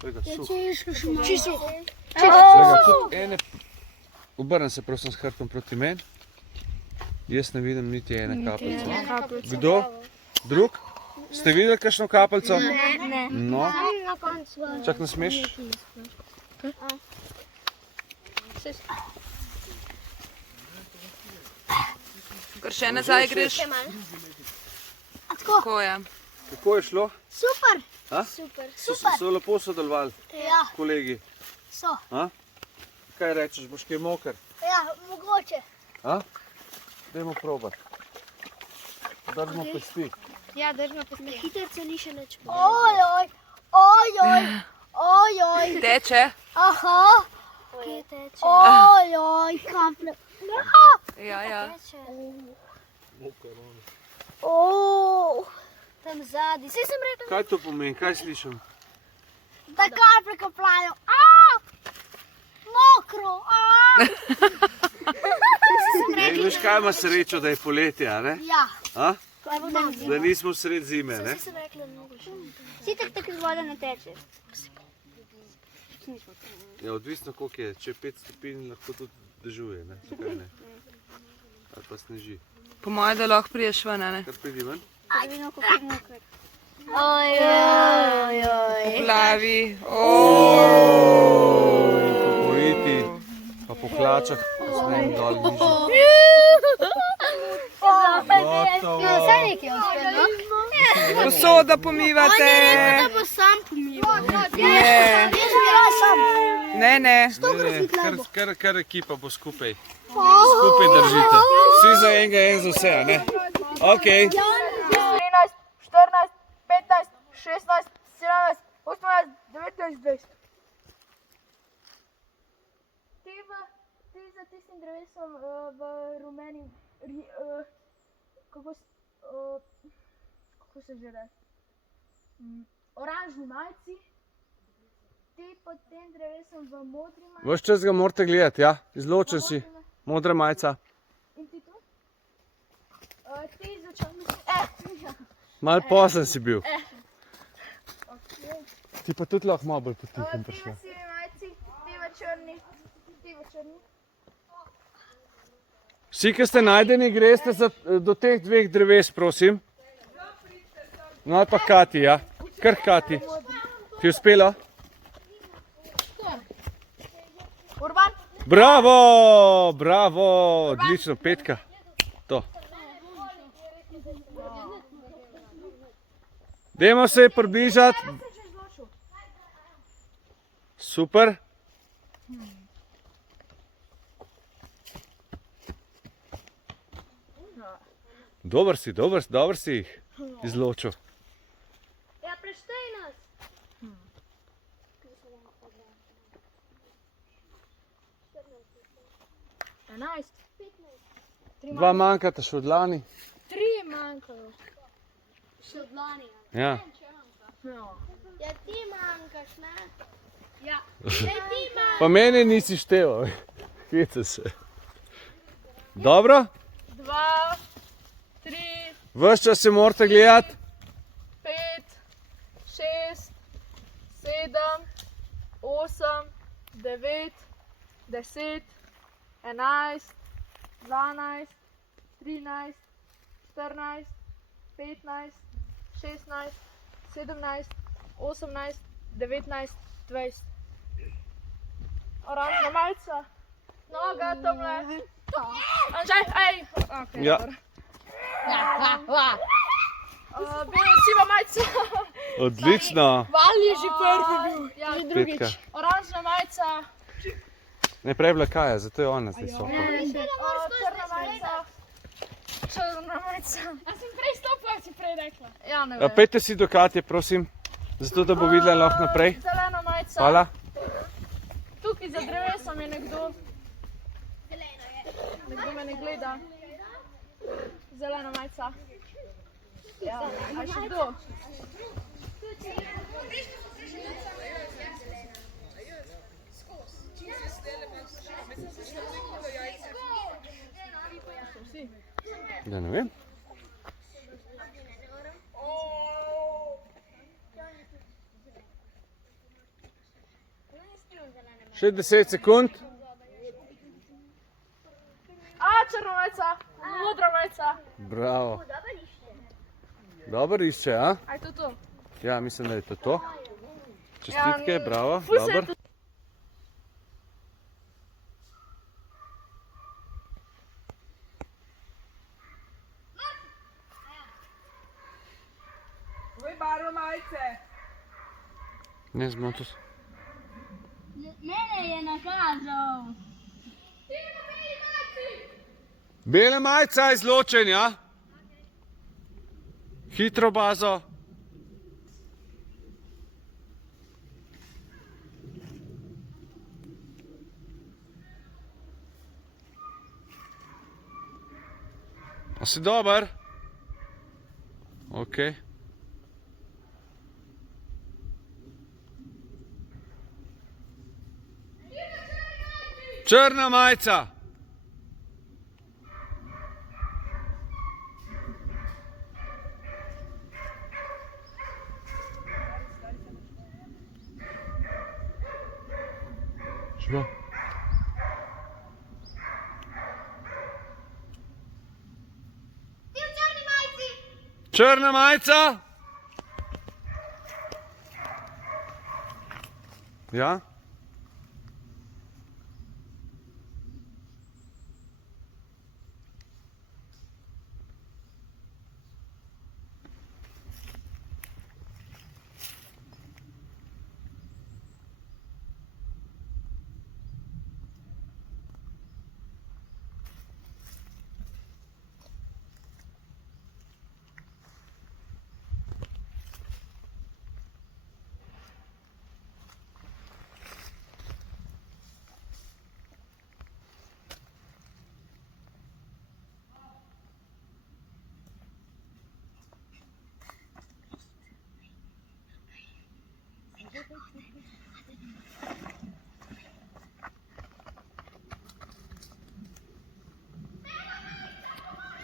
Glej ga, suh. Čisto. Glej ga, tudi ene... Obrnem se prosim s hrbtom proti meni. Jaz ne vidim niti ene kapljice. Kdo? Drug? Ste videli kakšno kapljico? Ne. No, Na koncu. čak ne smeš? Kar še nazaj greš. Tako je. Kako je šlo? Super. A? Super. So lepo sodelovali, Ja, kolegi. so. A? Kaj rečeš, boš kaj moker? Ja, mogoče. A? Dajmo probati. Držimo pesti. Ja, držimo pesti. Hitrce ni še nič. Teče? Aha. Kje teče? Ojoj, kaplje. Ja, ja. Tam zadnji. Saj sem rekel, Kaj to pomeni? Kaj slišim? da kaplje kapljajo. Mokro. Ej, veš kaj ima srečo, da je poletje, a ne? Ja. A? Kaj bo dan? Da nismo sred zime, ne? Saj sem rekla, da mogoče. Sitek tako iz vode ne teče. Ja, odvisno koliko je. Če je 5 stopinj, lahko tudi dežuje, ne? Zakaj ne? Ali pa sneži. Po moje, da lahko priješ ven, a ne? Kar pridi ven? Ojoj. Plavi. In po poleti, pa po hlačah, pa sneg dol nižje. Saj nekaj uspel, no? Posodo pomivate. Da bo sam pomival. Ne, ne, ne. Kar ekipa bo skupaj. Skupaj držite. Vsi za enega, en za vse, a ne? Okej. 13, 14, 15, 16, 17, 18, 19, 20. Ti za tistim drevesom v rumeni, kako se že reče, oranžni majici, ti pod tem drevesom v modri majici. Ves čas ga morate gledati, ja? Izločen si. Modra majica. In ti tu? Ti začal mislim, Mal pozen si bil. Ti pa tudi lahko malo bolj potihem ti v prišla. sivi majici, ti v črni, ti v črni. Vsi, ki ste najdeni, greste do teh dveh dreves, prosim. No, ali pa Kati, ja. Kar Kati. Ti je uspelo? Urban, Bravo, bravo, odlično, petka. To. Dajmo se približati. Super. Dober si jih izločil. Ja, preštej nas. 11. Dva manjkata še od lani. 3 manjkajo. Še od lani. Ja. Ja, ti manjkaš, ne? Ja. Saj ti manjkaš. Pa mene nisi števal. Kjece se. Dobro? 2, 3, Ves čas se morate gledati. 5, 6, 7, 8, 9, 10, 11, 12, 13, 14, 15, 16, 17, 18, 19, 20. Oranžna majica, noga tamle. Anžaj, ej! Okay, Ja. Siva majica. Odlično. Val je že prvi bil. Ja, že drugič. Petka. Oranžna majica, Ne, prej je bila Kaja, zato je ona zdaj sopa. črna majica. Črna majica. A sem prej stopila, si prej rekla. Ja, ne Ja, vem. Pejte si do Katje, prosim. Zato, da bo videla lahko naprej. Zelena majica. Hvala. Tukaj za drevesom je nekdo. Nekdo me ne gleda. Zelena majica. Ja, a še kdo? Ja, ne vem. Še 10 sekund. Črna majica, modra majica. Bravo. Dobro išče, a? Aj to to. Ja, mislim, da je to to. Čestitke, bravo, ful se je dobro. Ne, zmotil se. Mene je nakazal. Bele majca izločen, ja? Hitro bazo. A si dober? Ok. Črna majica. Što? Črna majica? Ja?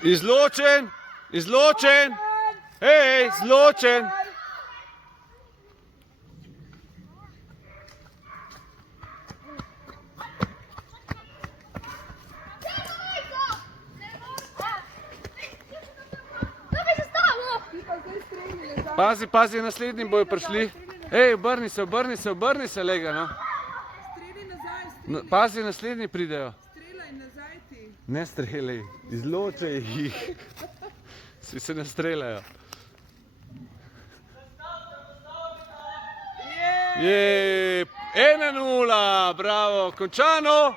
Izločen, izločen, hej, izločen. Pazi, pazi, naslednji bojo prišli. Hej, obrni se, lega, no. Pazi, naslednji pridejo. Ne streljaj, izločaj jih. Vsi se ne streljajo. Je 1:0, bravo, končano.